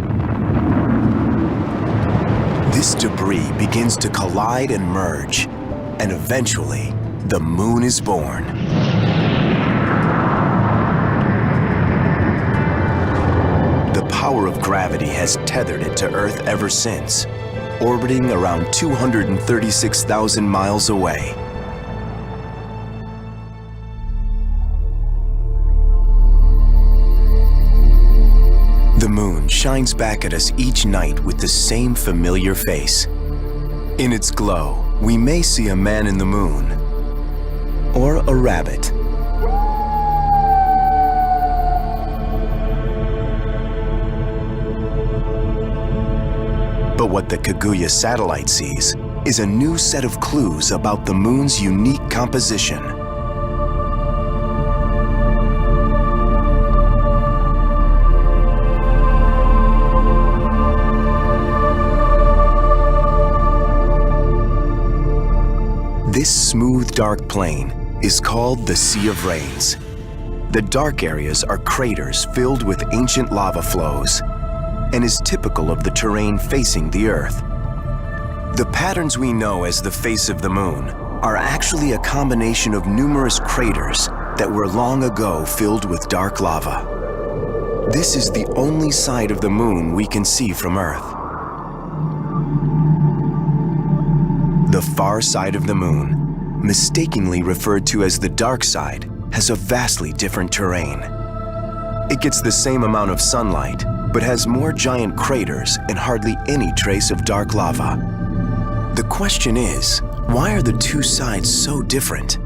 This debris begins to collide and merge, and eventually, the moon is born. The power of gravity has tethered it to Earth ever since, orbiting around 236,000 miles away. The moon shines back at us each night with the same familiar face. In its glow, we may see a man in the moon, or a rabbit. But what the Kaguya satellite sees is a new set of clues about the moon's unique composition. This smooth, dark plain is called the Sea of Rains. The dark areas are craters filled with ancient lava flows and is typical of the terrain facing the Earth. The patterns we know as the face of the moon are actually a combination of numerous craters that were long ago filled with dark lava. This is the only side of the moon we can see from Earth. The far side of the moon, mistakenly referred to as the dark side, has a vastly different terrain. It gets the same amount of sunlight, but has more giant craters and hardly any trace of dark lava. The question is, why are the two sides so different?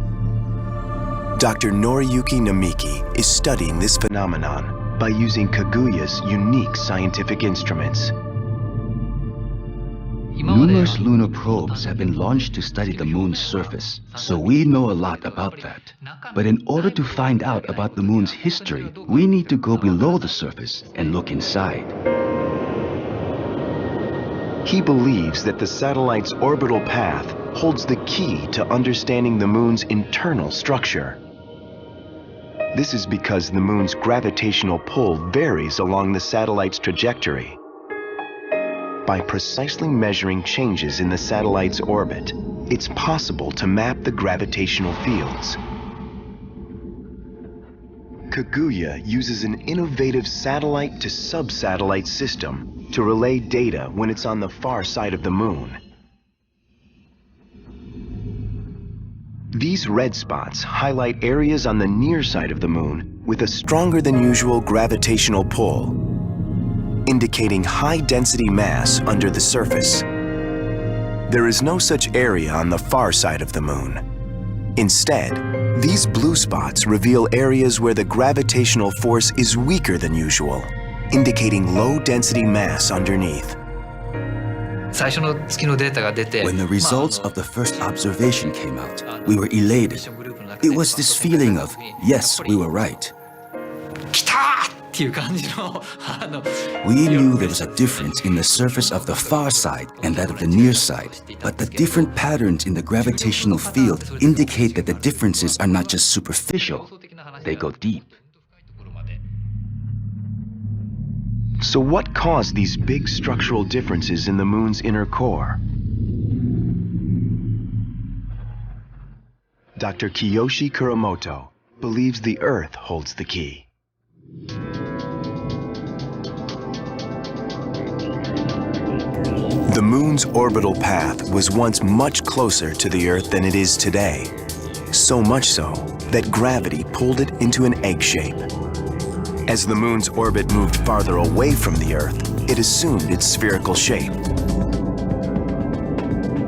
Dr. Noriyuki Namiki is studying this phenomenon by using Kaguya's unique scientific instruments. Numerous lunar probes have been launched to study the moon's surface, so we know a lot about that. But in order to find out about the moon's history, we need to go below the surface and look inside. He believes that the satellite's orbital path holds the key to understanding the moon's internal structure. This is because the moon's gravitational pull varies along the satellite's trajectory. By precisely measuring changes in the satellite's orbit, it's possible to map the gravitational fields. Kaguya uses an innovative satellite to sub-satellite system to relay data when it's on the far side of the moon. These red spots highlight areas on the near side of the moon with a stronger than usual gravitational pull, indicating high-density mass under the surface. There is no such area on the far side of the moon. Instead, these blue spots reveal areas where the gravitational force is weaker than usual, indicating low-density mass underneath. When the results of the first observation came out, we were elated. It was this feeling of, yes, we were right. We knew there was a difference in the surface of the far side and that of the near side, but the different patterns in the gravitational field indicate that the differences are not just superficial, they go deep. So what caused these big structural differences in the moon's inner core? Dr. Kiyoshi Kuramoto believes the Earth holds the key. The moon's orbital path was once much closer to the Earth than it is today. So much so that gravity pulled it into an egg shape. As the moon's orbit moved farther away from the Earth, it assumed its spherical shape.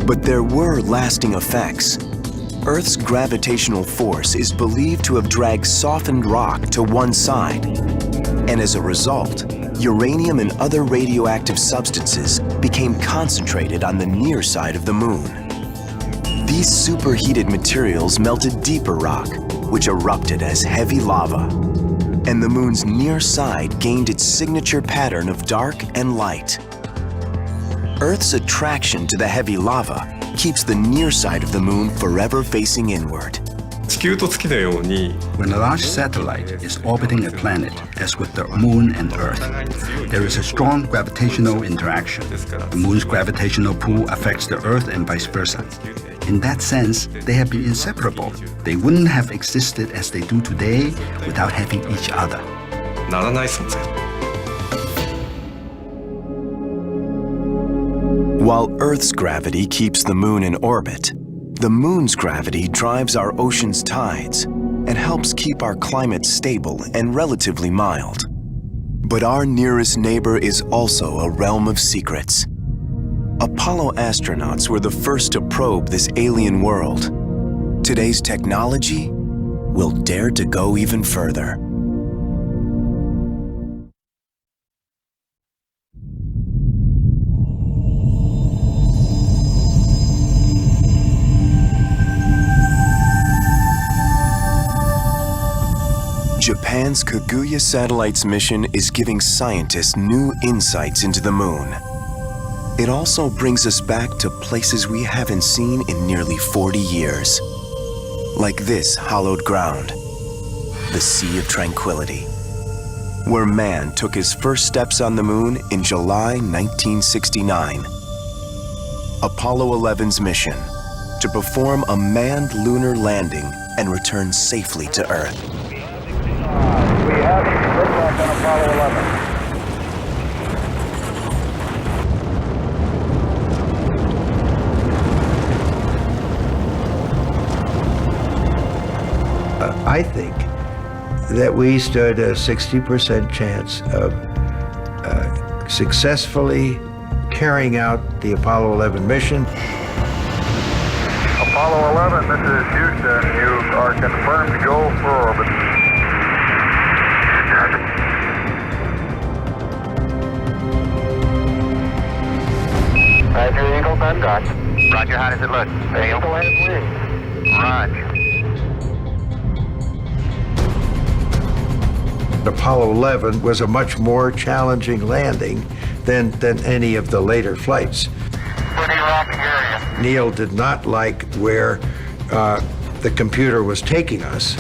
But there were lasting effects. Earth's gravitational force is believed to have dragged softened rock to one side. And as a result, uranium and other radioactive substances became concentrated on the near side of the moon. These superheated materials melted deeper rock, which erupted as heavy lava. And the moon's near side gained its signature pattern of dark and light. Earth's attraction to the heavy lava keeps the near side of the moon forever facing inward. When a large satellite is orbiting a planet, as with the Moon and Earth, there is a strong gravitational interaction. The Moon's gravitational pull affects the Earth and vice versa. In that sense, they have been inseparable. They wouldn't have existed as they do today without having each other. While Earth's gravity keeps the moon in orbit, the moon's gravity drives our ocean's tides and helps keep our climate stable and relatively mild. But our nearest neighbor is also a realm of secrets. Apollo astronauts were the first to probe this alien world. Today's technology will dare to go even further. Japan's Kaguya satellite's mission is giving scientists new insights into the moon. It also brings us back to places we haven't seen in nearly 40 years. Like this hallowed ground, the Sea of Tranquility, where man took his first steps on the moon in July 1969. Apollo 11's mission, to perform a manned lunar landing and return safely to Earth. We have liftoff on Apollo 11. I think that we stood a 60% chance of successfully carrying out the Apollo 11 mission. Apollo 11, this is Houston. You are confirmed to go for orbit. Roger, Eagle, done dock. Roger, how does it look? The Eagle has wings. Roger. Apollo 11 was a much more challenging landing than any of the later flights. Pretty rocky area. Neil did not like where the computer was taking us.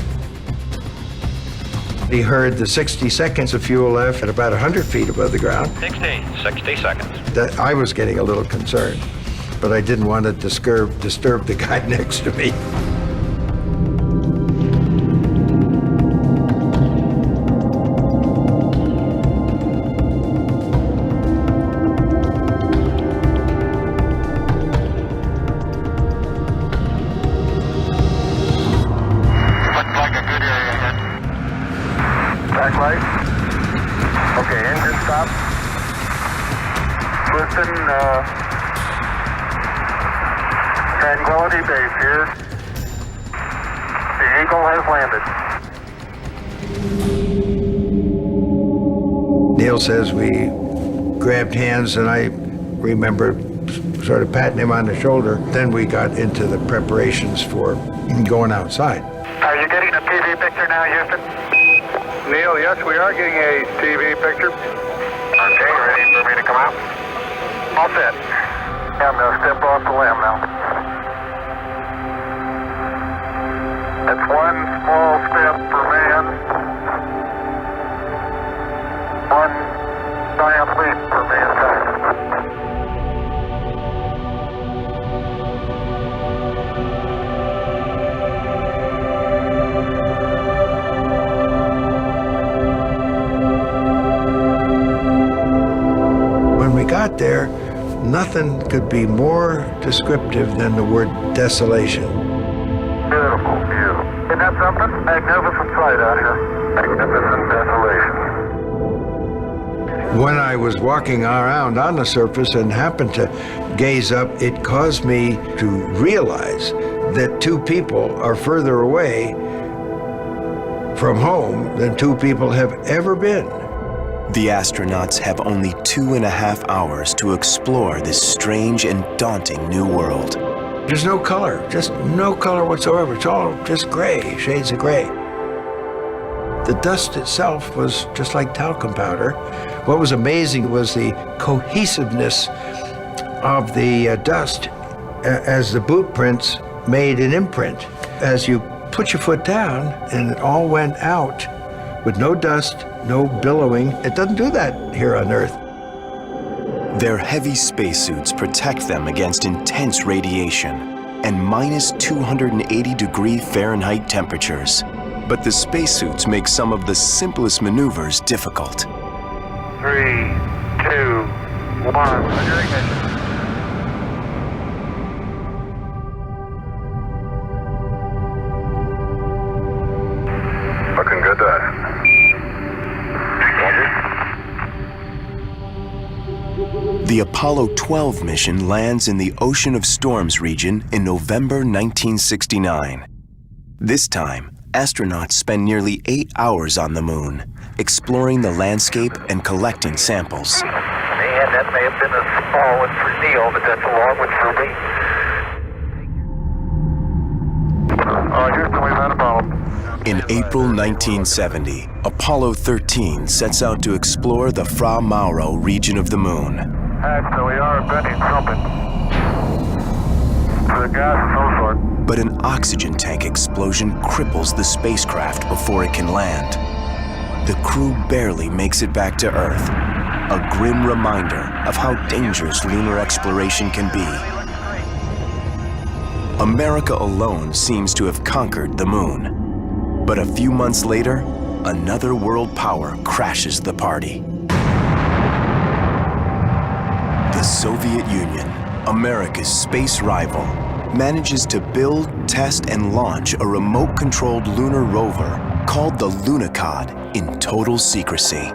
He heard the 60 seconds of fuel left at about 100 feet above the ground. 60 seconds. That I was getting a little concerned, but I didn't want to disturb the guy next to me. Tranquility Base here. The Eagle has landed. Neil says we grabbed hands, and I remember sort of patting him on the shoulder. Then we got into the preparations for going outside. Are you getting a TV picture now, Houston? Neil, yes, we are getting a TV picture. Okay, ready for me to come out? All set. I'm going to step off the limb now. That's one small step for man, one giant leap for mankind. When we got there, nothing could be more descriptive than the word desolation. Beautiful view. Isn't that something? Magnificent sight out here. Magnificent desolation. When I was walking around on the surface and happened to gaze up, it caused me to realize that two people are further away from home than two people have ever been. The astronauts have only 2.5 hours to explore this strange and daunting new world. There's no color, just no color whatsoever. It's all just gray, shades of gray. The dust itself was just like talcum powder. What was amazing was the cohesiveness of the dust as the boot prints made an imprint. As you put your foot down and it all went out with no dust, no billowing. It doesn't do that here on Earth. Their heavy spacesuits protect them against intense radiation and minus 280-degree Fahrenheit temperatures. But the spacesuits make some of the simplest maneuvers difficult. 3, 2, 1. Under ignition. Looking good there. The Apollo 12 mission lands in the Ocean of Storms region in November 1969. This time, astronauts spend nearly 8 hours on the moon, exploring the landscape and collecting samples. Man, that may have been a small one for Neil, but that's a long one for me. Houston, we've had a problem. In April 1970, Apollo 13 sets out to explore the Fra Mauro region of the moon. Actually, we are venting something. The gas of some sort. But an oxygen tank explosion cripples the spacecraft before it can land. The crew barely makes it back to Earth, a grim reminder of how dangerous lunar exploration can be. America alone seems to have conquered the moon. But a few months later, another world power crashes the party. The Soviet Union, America's space rival, manages to build, test, and launch a remote-controlled lunar rover called the Lunokhod in total secrecy.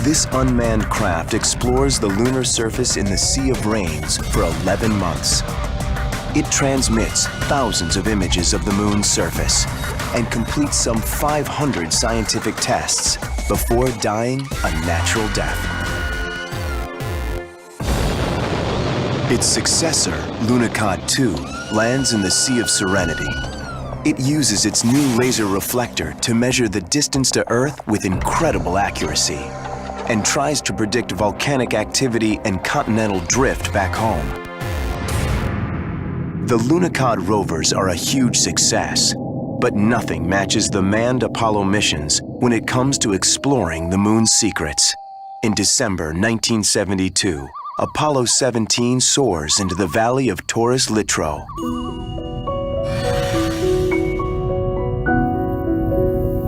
This unmanned craft explores the lunar surface in the Sea of Rains for 11 months. It transmits thousands of images of the moon's surface and completes some 500 scientific tests before dying a natural death. Its successor, Lunokhod 2, lands in the Sea of Serenity. It uses its new laser reflector to measure the distance to Earth with incredible accuracy and tries to predict volcanic activity and continental drift back home. The Lunokhod rovers are a huge success, but nothing matches the manned Apollo missions when it comes to exploring the moon's secrets. In December 1972, Apollo 17 soars into the valley of Taurus Littrow.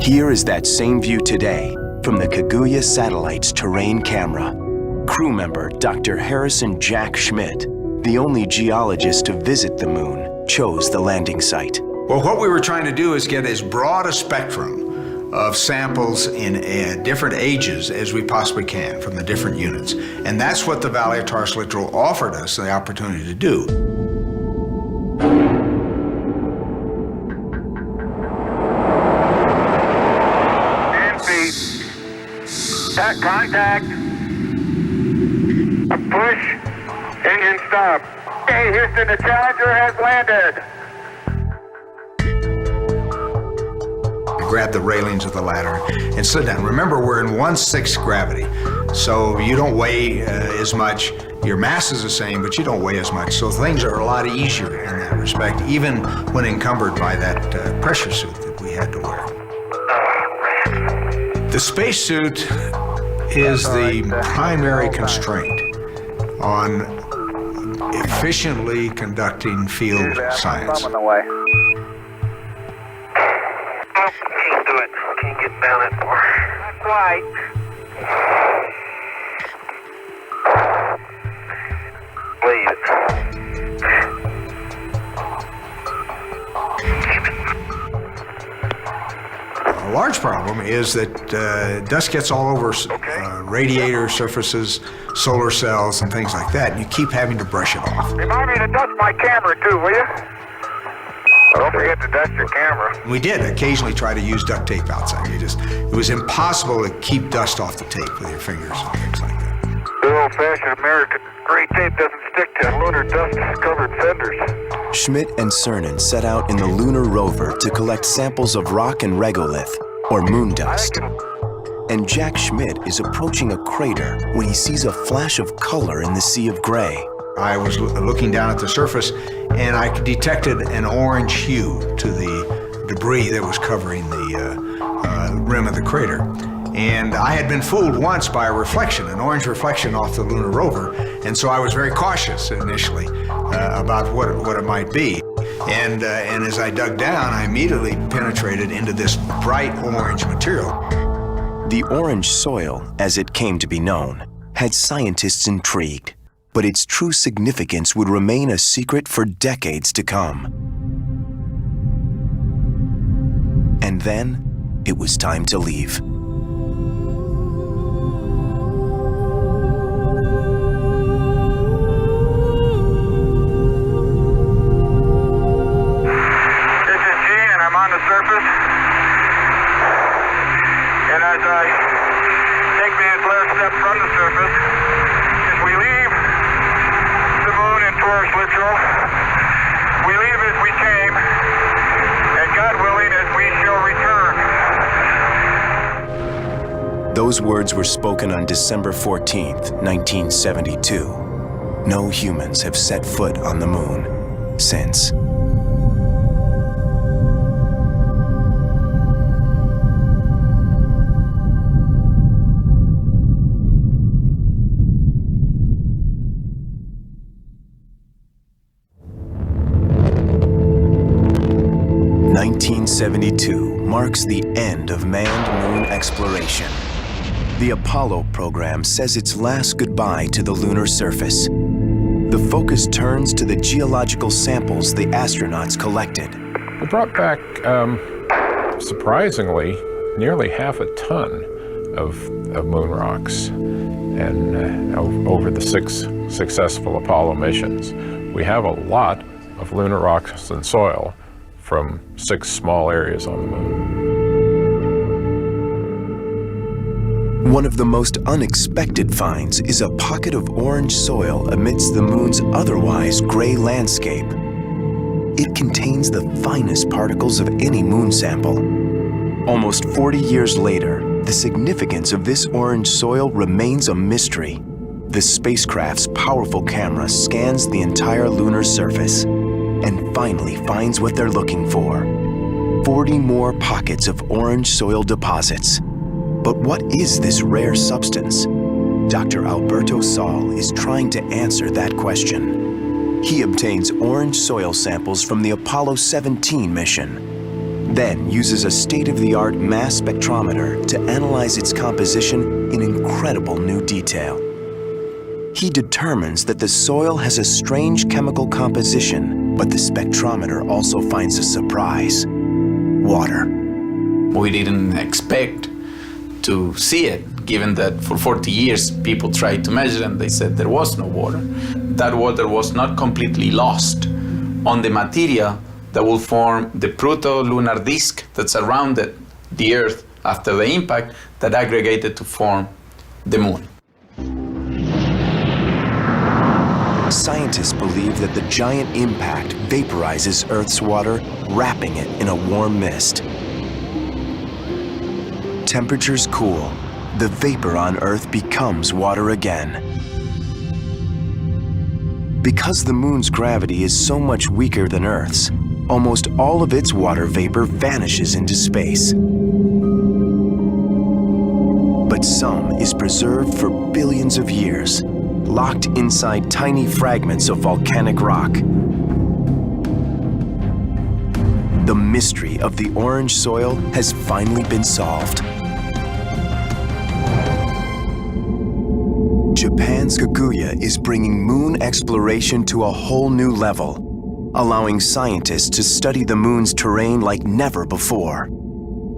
Here is that same view today from the Kaguya satellite's terrain camera. Crew member Dr. Harrison Jack Schmidt, the only geologist to visit the moon, chose the landing site. Well, what we were trying to do is get as broad a spectrum of samples in different ages as we possibly can from the different units. And that's what the Valley of Taurus Littrow offered us the opportunity to do. Contact. Push. Engine stop. Okay, Houston, the Challenger has landed. Grab the railings of the ladder and sit down. Remember, we're in 1/6 gravity, so you don't weigh as much. Your mass is the same, but you don't weigh as much, so things are a lot easier in that respect, even when encumbered by that pressure suit that we had to wear. The spacesuit is the primary constraint on efficiently conducting field science. I'm on the way. Can't do it. Can't get down that far. Not quite. Leave it. A large problem is that dust gets all over radiator surfaces, solar cells, and things like that, and you keep having to brush it off. Remind me to dust my camera too, will you? Don't forget to dust your camera. We did occasionally try to use duct tape outside. It was impossible to keep dust off the tape with your fingers and things like that. Good old-fashioned American gray tape doesn't stick to lunar dust-covered fenders. Schmidt and Cernan set out in the lunar rover to collect samples of rock and regolith, or moon dust. And Jack Schmidt is approaching a crater when he sees a flash of color in the sea of gray. I was looking down at the surface, and I detected an orange hue to the debris that was covering the rim of the crater. And I had been fooled once by a reflection, an orange reflection off the lunar rover, and so I was very cautious initially about what it might be. And as I dug down, I immediately penetrated into this bright orange material. The orange soil, as it came to be known, had scientists intrigued, but its true significance would remain a secret for decades to come. And then, it was time to leave. On the surface, and as I take the last step from the surface, as we leave the moon in Taurus Littrow, we leave as we came, and God willing, as we shall return. Those words were spoken on December 14th, 1972. No humans have set foot on the moon since. 1972 marks the end of manned moon exploration. The Apollo program says its last goodbye to the lunar surface. The focus turns to the geological samples the astronauts collected. They brought back, surprisingly, nearly half a ton of moon rocks. And over the 6 successful Apollo missions, we have a lot of lunar rocks and soil from 6 small areas on the moon. One of the most unexpected finds is a pocket of orange soil amidst the moon's otherwise gray landscape. It contains the finest particles of any moon sample. Almost 40 years later, the significance of this orange soil remains a mystery. The spacecraft's powerful camera scans the entire lunar surface and finally finds what they're looking for: 40 more pockets of orange soil deposits. But what is this rare substance? Dr. Alberto Saul is trying to answer that question. He obtains orange soil samples from the Apollo 17 mission, then uses a state-of-the-art mass spectrometer to analyze its composition in incredible new detail. He determines that the soil has a strange chemical composition, but the spectrometer also finds a surprise: water. We didn't expect to see it, given that for 40 years people tried to measure and they said there was no water. That water was not completely lost on the material that will form the proto-lunar disk that surrounded the Earth after the impact that aggregated to form the moon. Scientists believe that the giant impact vaporizes Earth's water, wrapping it in a warm mist. Temperatures cool, the vapor on Earth becomes water again. Because the moon's gravity is so much weaker than Earth's, almost all of its water vapor vanishes into space. But some is preserved for billions of years, locked inside tiny fragments of volcanic rock. The mystery of the orange soil has finally been solved. Japan's Kaguya is bringing moon exploration to a whole new level, allowing scientists to study the moon's terrain like never before.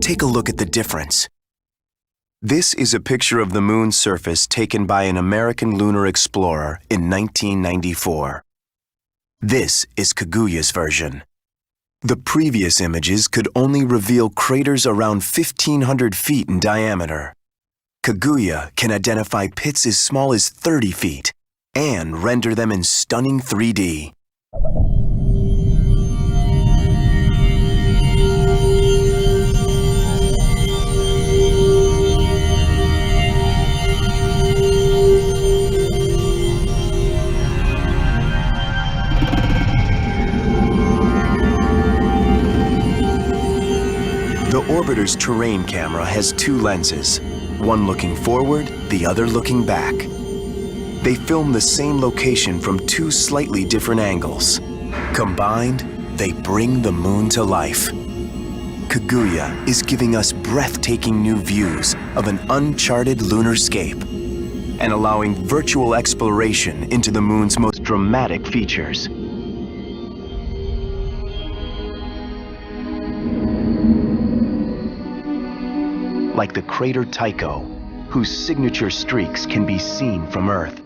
Take a look at the difference. This is a picture of the moon's surface taken by an American lunar explorer in 1994. This is Kaguya's version. The previous images could only reveal craters around 1,500 feet in diameter. Kaguya can identify pits as small as 30 feet and render them in stunning 3D. The orbiter's terrain camera has 2 lenses, one looking forward, the other looking back. They film the same location from 2 slightly different angles. Combined, they bring the moon to life. Kaguya is giving us breathtaking new views of an uncharted lunar scape and allowing virtual exploration into the moon's most dramatic features. Like the crater Tycho, whose signature streaks can be seen from Earth.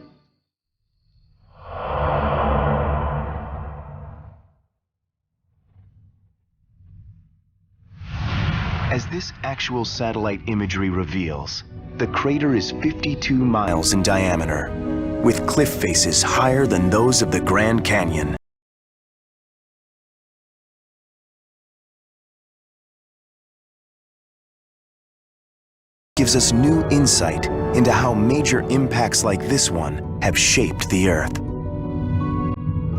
As this actual satellite imagery reveals, the crater is 52 miles in diameter, with cliff faces higher than those of the Grand Canyon. Gives us new insight into how major impacts like this one have shaped the Earth.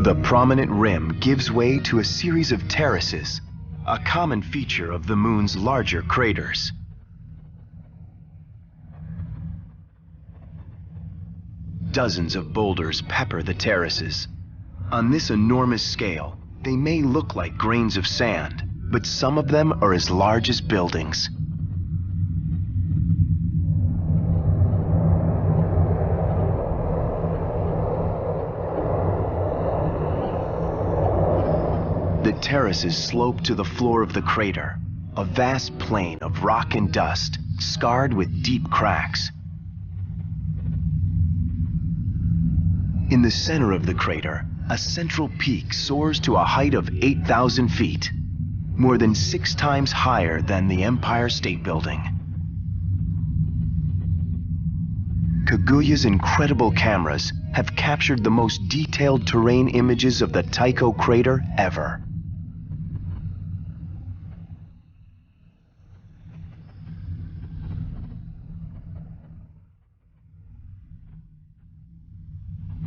The prominent rim gives way to a series of terraces, a common feature of the moon's larger craters. Dozens of boulders pepper the terraces. On this enormous scale, they may look like grains of sand, but some of them are as large as buildings. The terraces slope to the floor of the crater, a vast plain of rock and dust, scarred with deep cracks. In the center of the crater, a central peak soars to a height of 8,000 feet, more than 6 times higher than the Empire State Building. Kaguya's incredible cameras have captured the most detailed terrain images of the Tycho crater ever.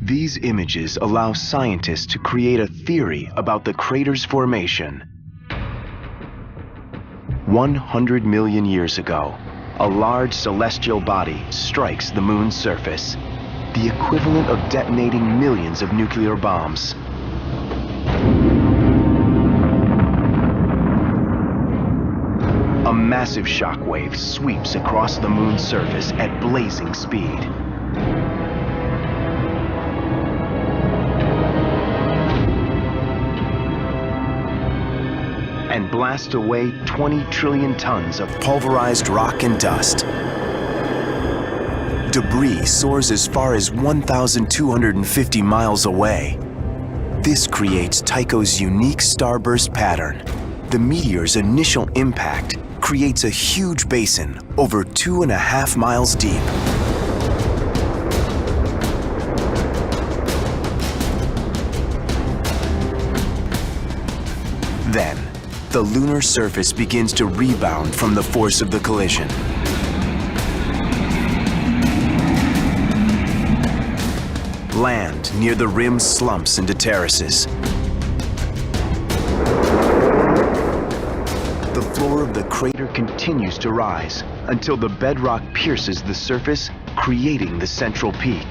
These images allow scientists to create a theory about the crater's formation. 100 million years ago, a large celestial body strikes the moon's surface, the equivalent of detonating millions of nuclear bombs. A massive shockwave sweeps across the moon's surface at blazing speed. And blast away 20 trillion tons of pulverized rock and dust. Debris soars as far as 1,250 miles away. This creates Tycho's unique starburst pattern. The meteor's initial impact creates a huge basin over 2.5 miles deep. Then, the lunar surface begins to rebound from the force of the collision. Land near the rim slumps into terraces. The floor of the crater continues to rise until the bedrock pierces the surface, creating the central peak.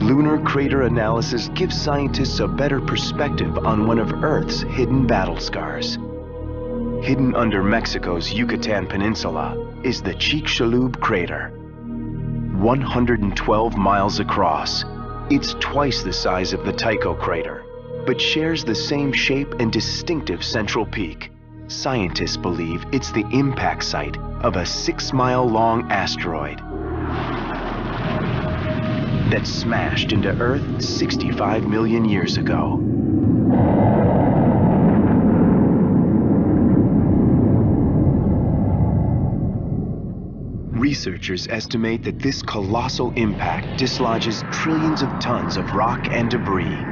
Lunar crater analysis gives scientists a better perspective on one of Earth's hidden battle scars. Hidden under Mexico's Yucatan Peninsula is the Chicxulub crater. 112 miles across, it's twice the size of the Tycho crater, but shares the same shape and distinctive central peak. Scientists believe it's the impact site of a 6-mile-long asteroid that smashed into Earth 65 million years ago. Researchers estimate that this colossal impact dislodges trillions of tons of rock and debris.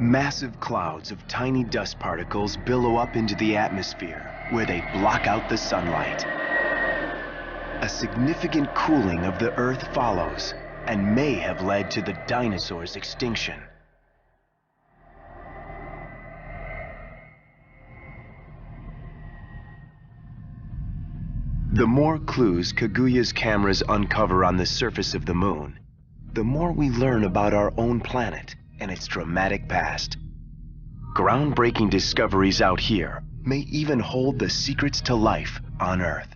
Massive clouds of tiny dust particles billow up into the atmosphere, where they block out the sunlight. A significant cooling of the Earth follows, and may have led to the dinosaurs' extinction. The more clues Kaguya's cameras uncover on the surface of the moon, the more we learn about our own planet and its dramatic past. Groundbreaking discoveries out here may even hold the secrets to life on Earth.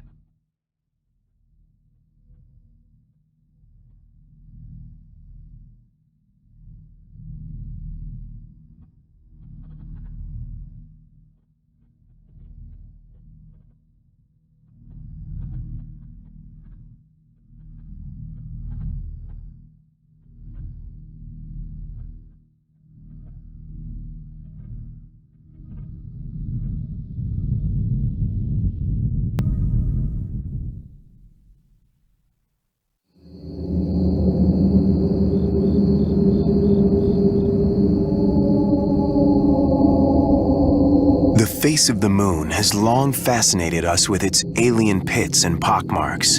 The face of the moon has long fascinated us with its alien pits and pockmarks.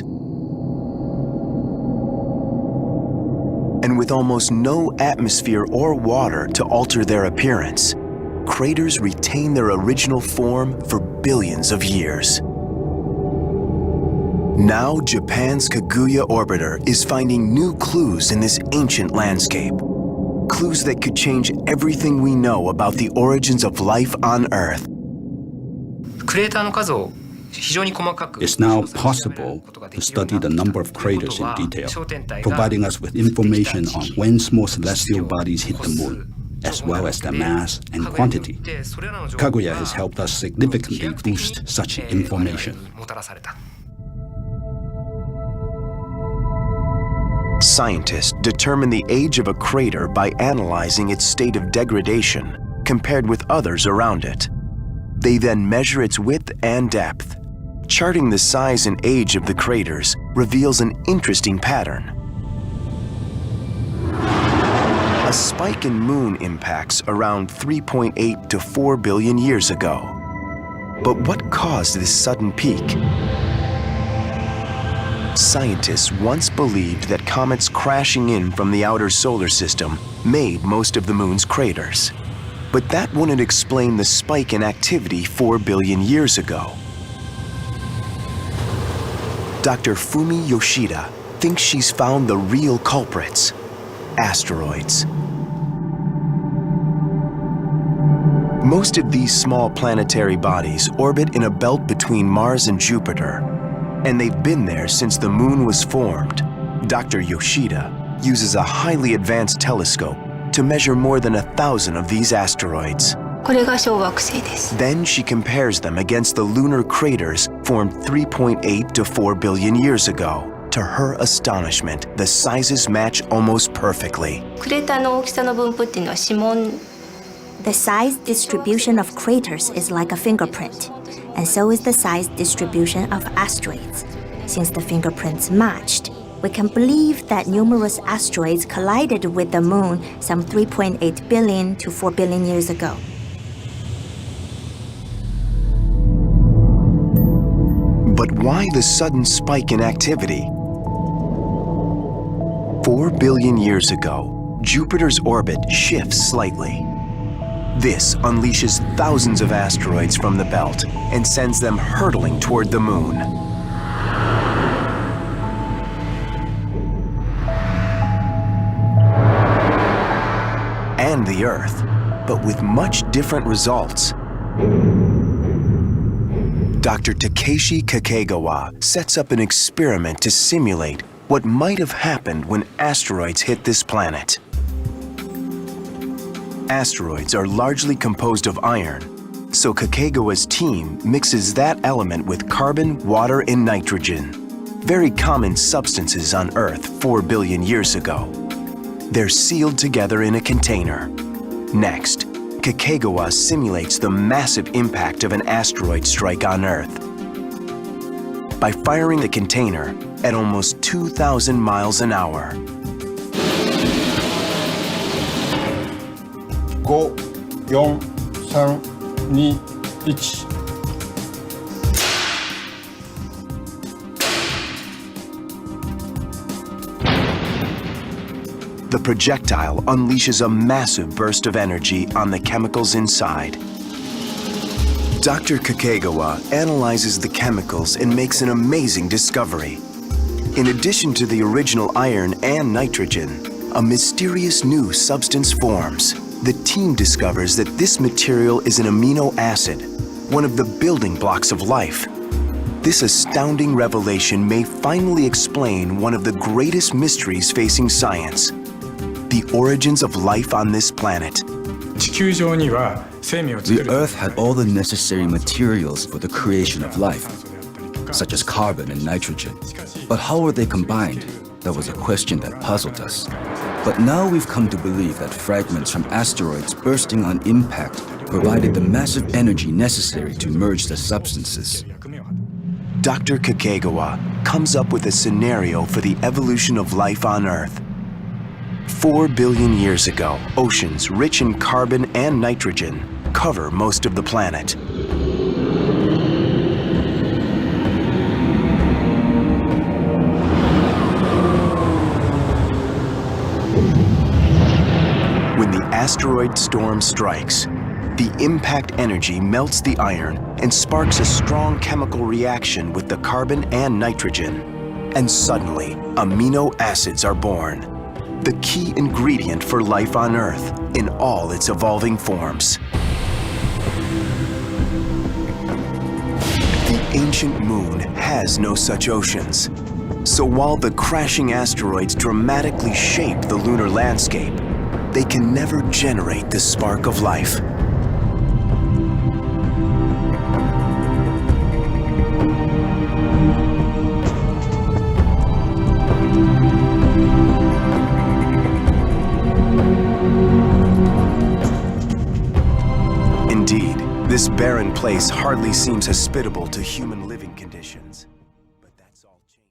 And with almost no atmosphere or water to alter their appearance, craters retain their original form for billions of years. Now, Japan's Kaguya orbiter is finding new clues in this ancient landscape. Clues that could change everything we know about the origins of life on Earth. It's now possible to study the number of craters in detail, providing us with information on when small celestial bodies hit the moon, as well as their mass and quantity. Kaguya has helped us significantly boost such information. Scientists determine the age of a crater by analyzing its state of degradation compared with others around it. They then measure its width and depth. Charting the size and age of the craters reveals an interesting pattern. A spike in moon impacts around 3.8 to 4 billion years ago. But what caused this sudden peak? Scientists once believed that comets crashing in from the outer solar system made most of the moon's craters. But that wouldn't explain the spike in activity 4 billion years ago. Dr. Fumi Yoshida thinks she's found the real culprits: asteroids. Most of these small planetary bodies orbit in a belt between Mars and Jupiter, and they've been there since the moon was formed. Dr. Yoshida uses a highly advanced telescope to measure more than 1,000 of these asteroids. Then she compares them against the lunar craters formed 3.8 to 4 billion years ago. To her astonishment, the sizes match almost perfectly. The size distribution of craters is like a fingerprint, and so is the size distribution of asteroids. Since the fingerprints matched, we can believe that numerous asteroids collided with the moon some 3.8 billion to 4 billion years ago. But why the sudden spike in activity? 4 billion years ago, Jupiter's orbit shifts slightly. This unleashes thousands of asteroids from the belt and sends them hurtling toward the moon. And the Earth, but with much different results. Dr. Takeshi Kakegawa sets up an experiment to simulate what might have happened when asteroids hit this planet. Asteroids are largely composed of iron, so Kakegawa's team mixes that element with carbon, water, and nitrogen, very common substances on Earth 4 billion years ago. They're sealed together in a container. Next, Kakegawa simulates the massive impact of an asteroid strike on Earth. By firing the container at almost 2,000 miles an hour. 5, 4, 3, 2, 1. The projectile unleashes a massive burst of energy on the chemicals inside. Dr. Kakegawa analyzes the chemicals and makes an amazing discovery. In addition to the original iron and nitrogen, a mysterious new substance forms. The team discovers that this material is an amino acid, one of the building blocks of life. This astounding revelation may finally explain one of the greatest mysteries facing science: the origins of life on this planet. The Earth had all the necessary materials for the creation of life, such as carbon and nitrogen. But how were they combined? That was a question that puzzled us. But now we've come to believe that fragments from asteroids bursting on impact provided the massive energy necessary to merge the substances. Dr. Kakegawa comes up with a scenario for the evolution of life on Earth. 4 billion years ago, oceans rich in carbon and nitrogen cover most of the planet. When the asteroid storm strikes, The impact energy melts the iron and sparks a strong chemical reaction with the carbon and nitrogen. And suddenly, amino acids are born, the key ingredient for life on Earth in all its evolving forms. The ancient moon has no such oceans. So while the crashing asteroids dramatically shape the lunar landscape, they can never generate the spark of life. Indeed, this barren place hardly seems hospitable to human living conditions. But that's all changing.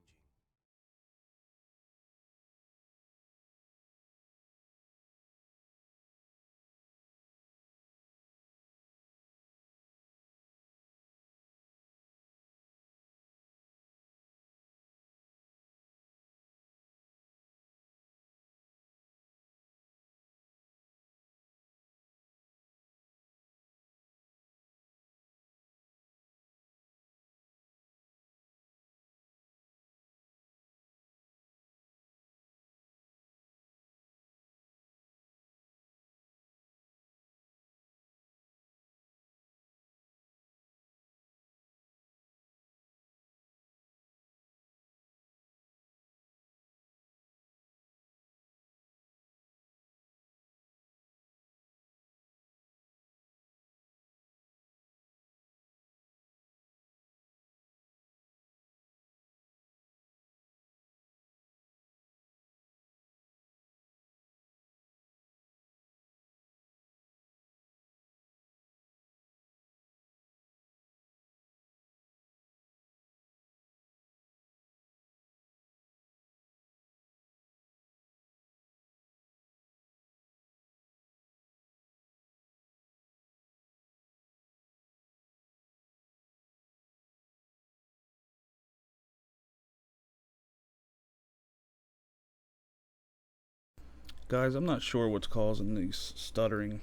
Guys, I'm not sure what's causing these stuttering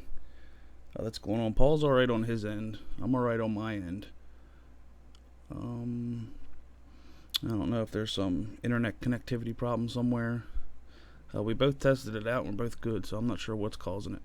that's going on. Paul's alright on his end. I'm alright on my end. I don't know if there's some internet connectivity problem somewhere. We both tested it out and we're both good, so I'm not sure what's causing it.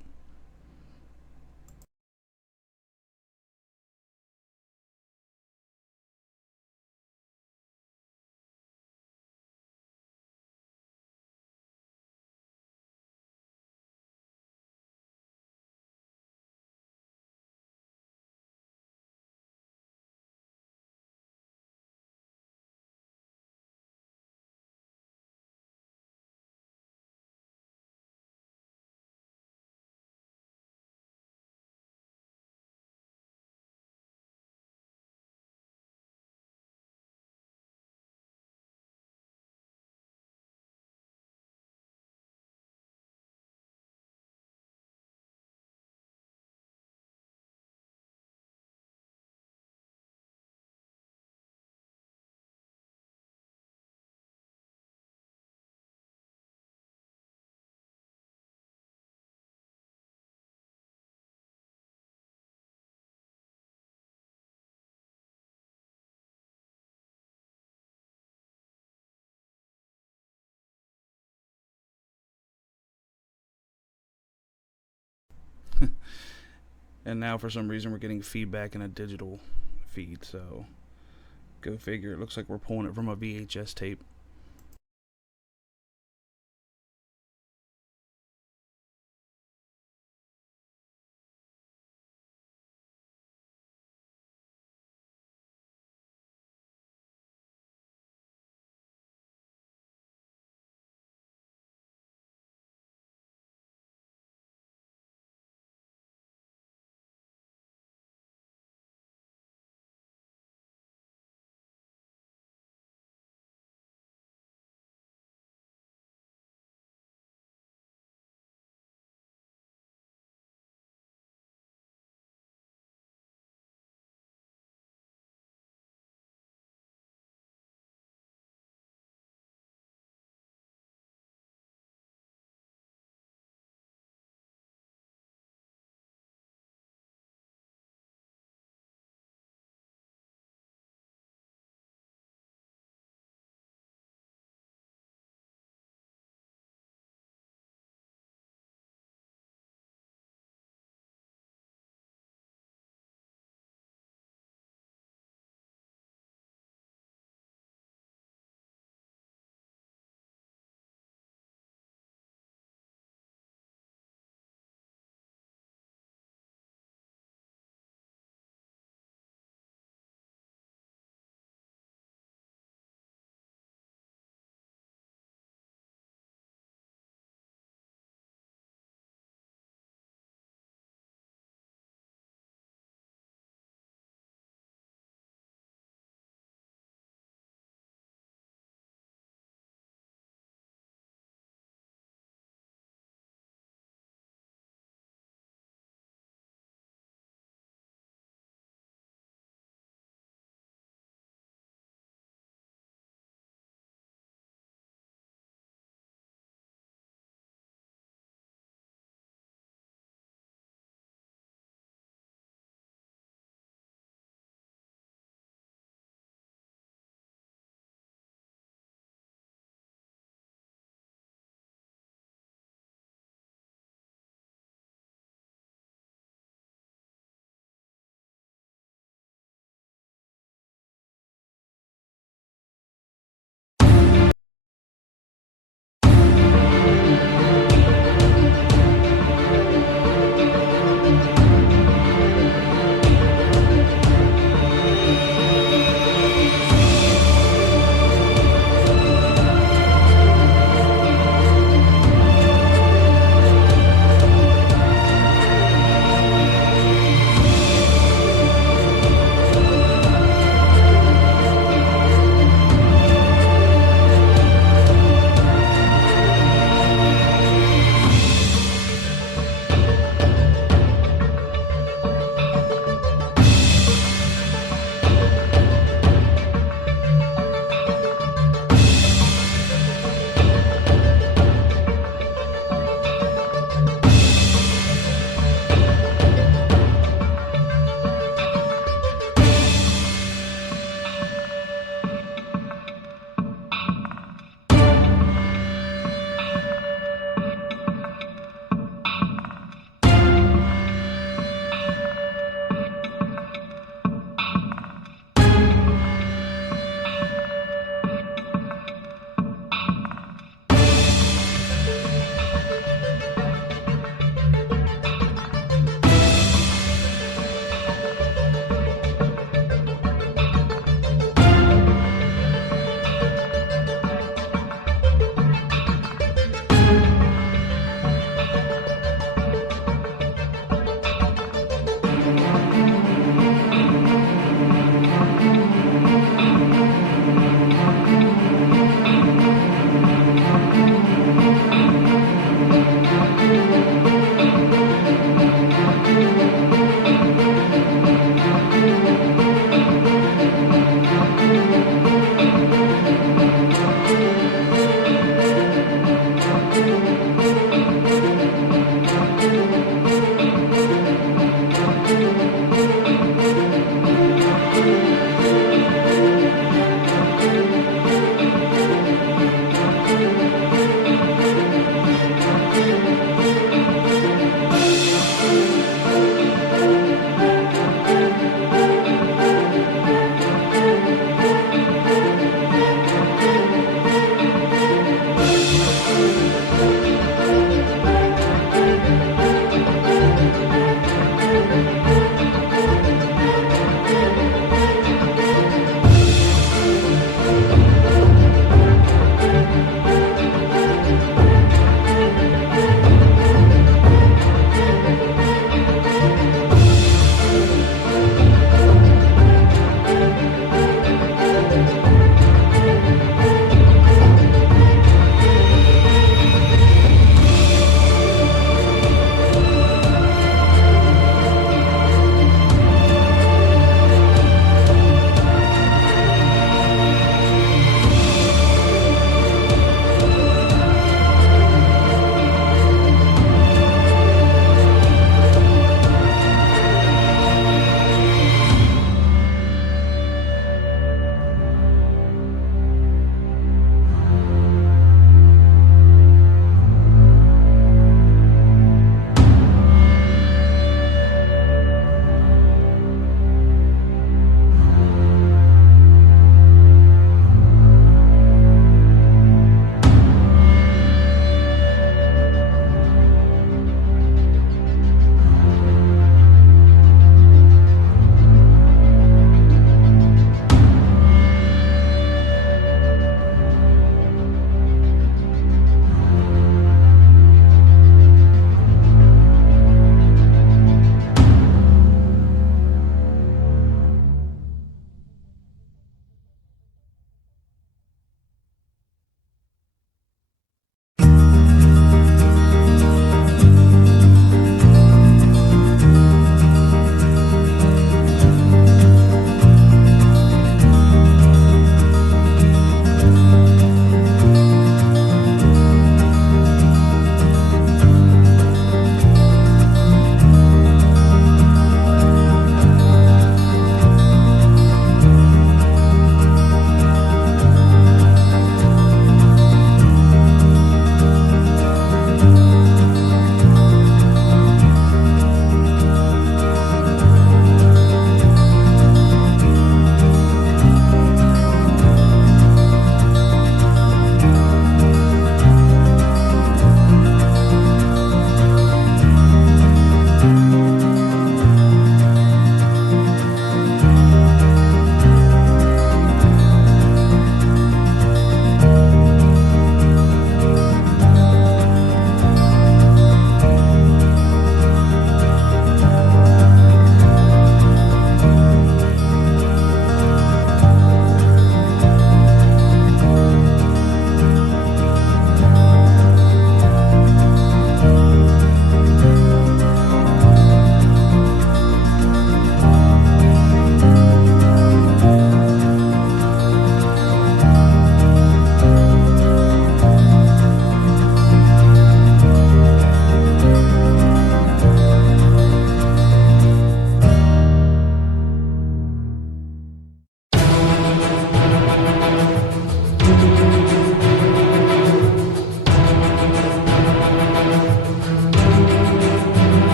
And now for some reason we're getting feedback in a digital feed, so go figure. It looks like we're pulling it from a VHS tape.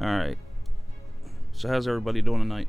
All right. So how's everybody doing tonight?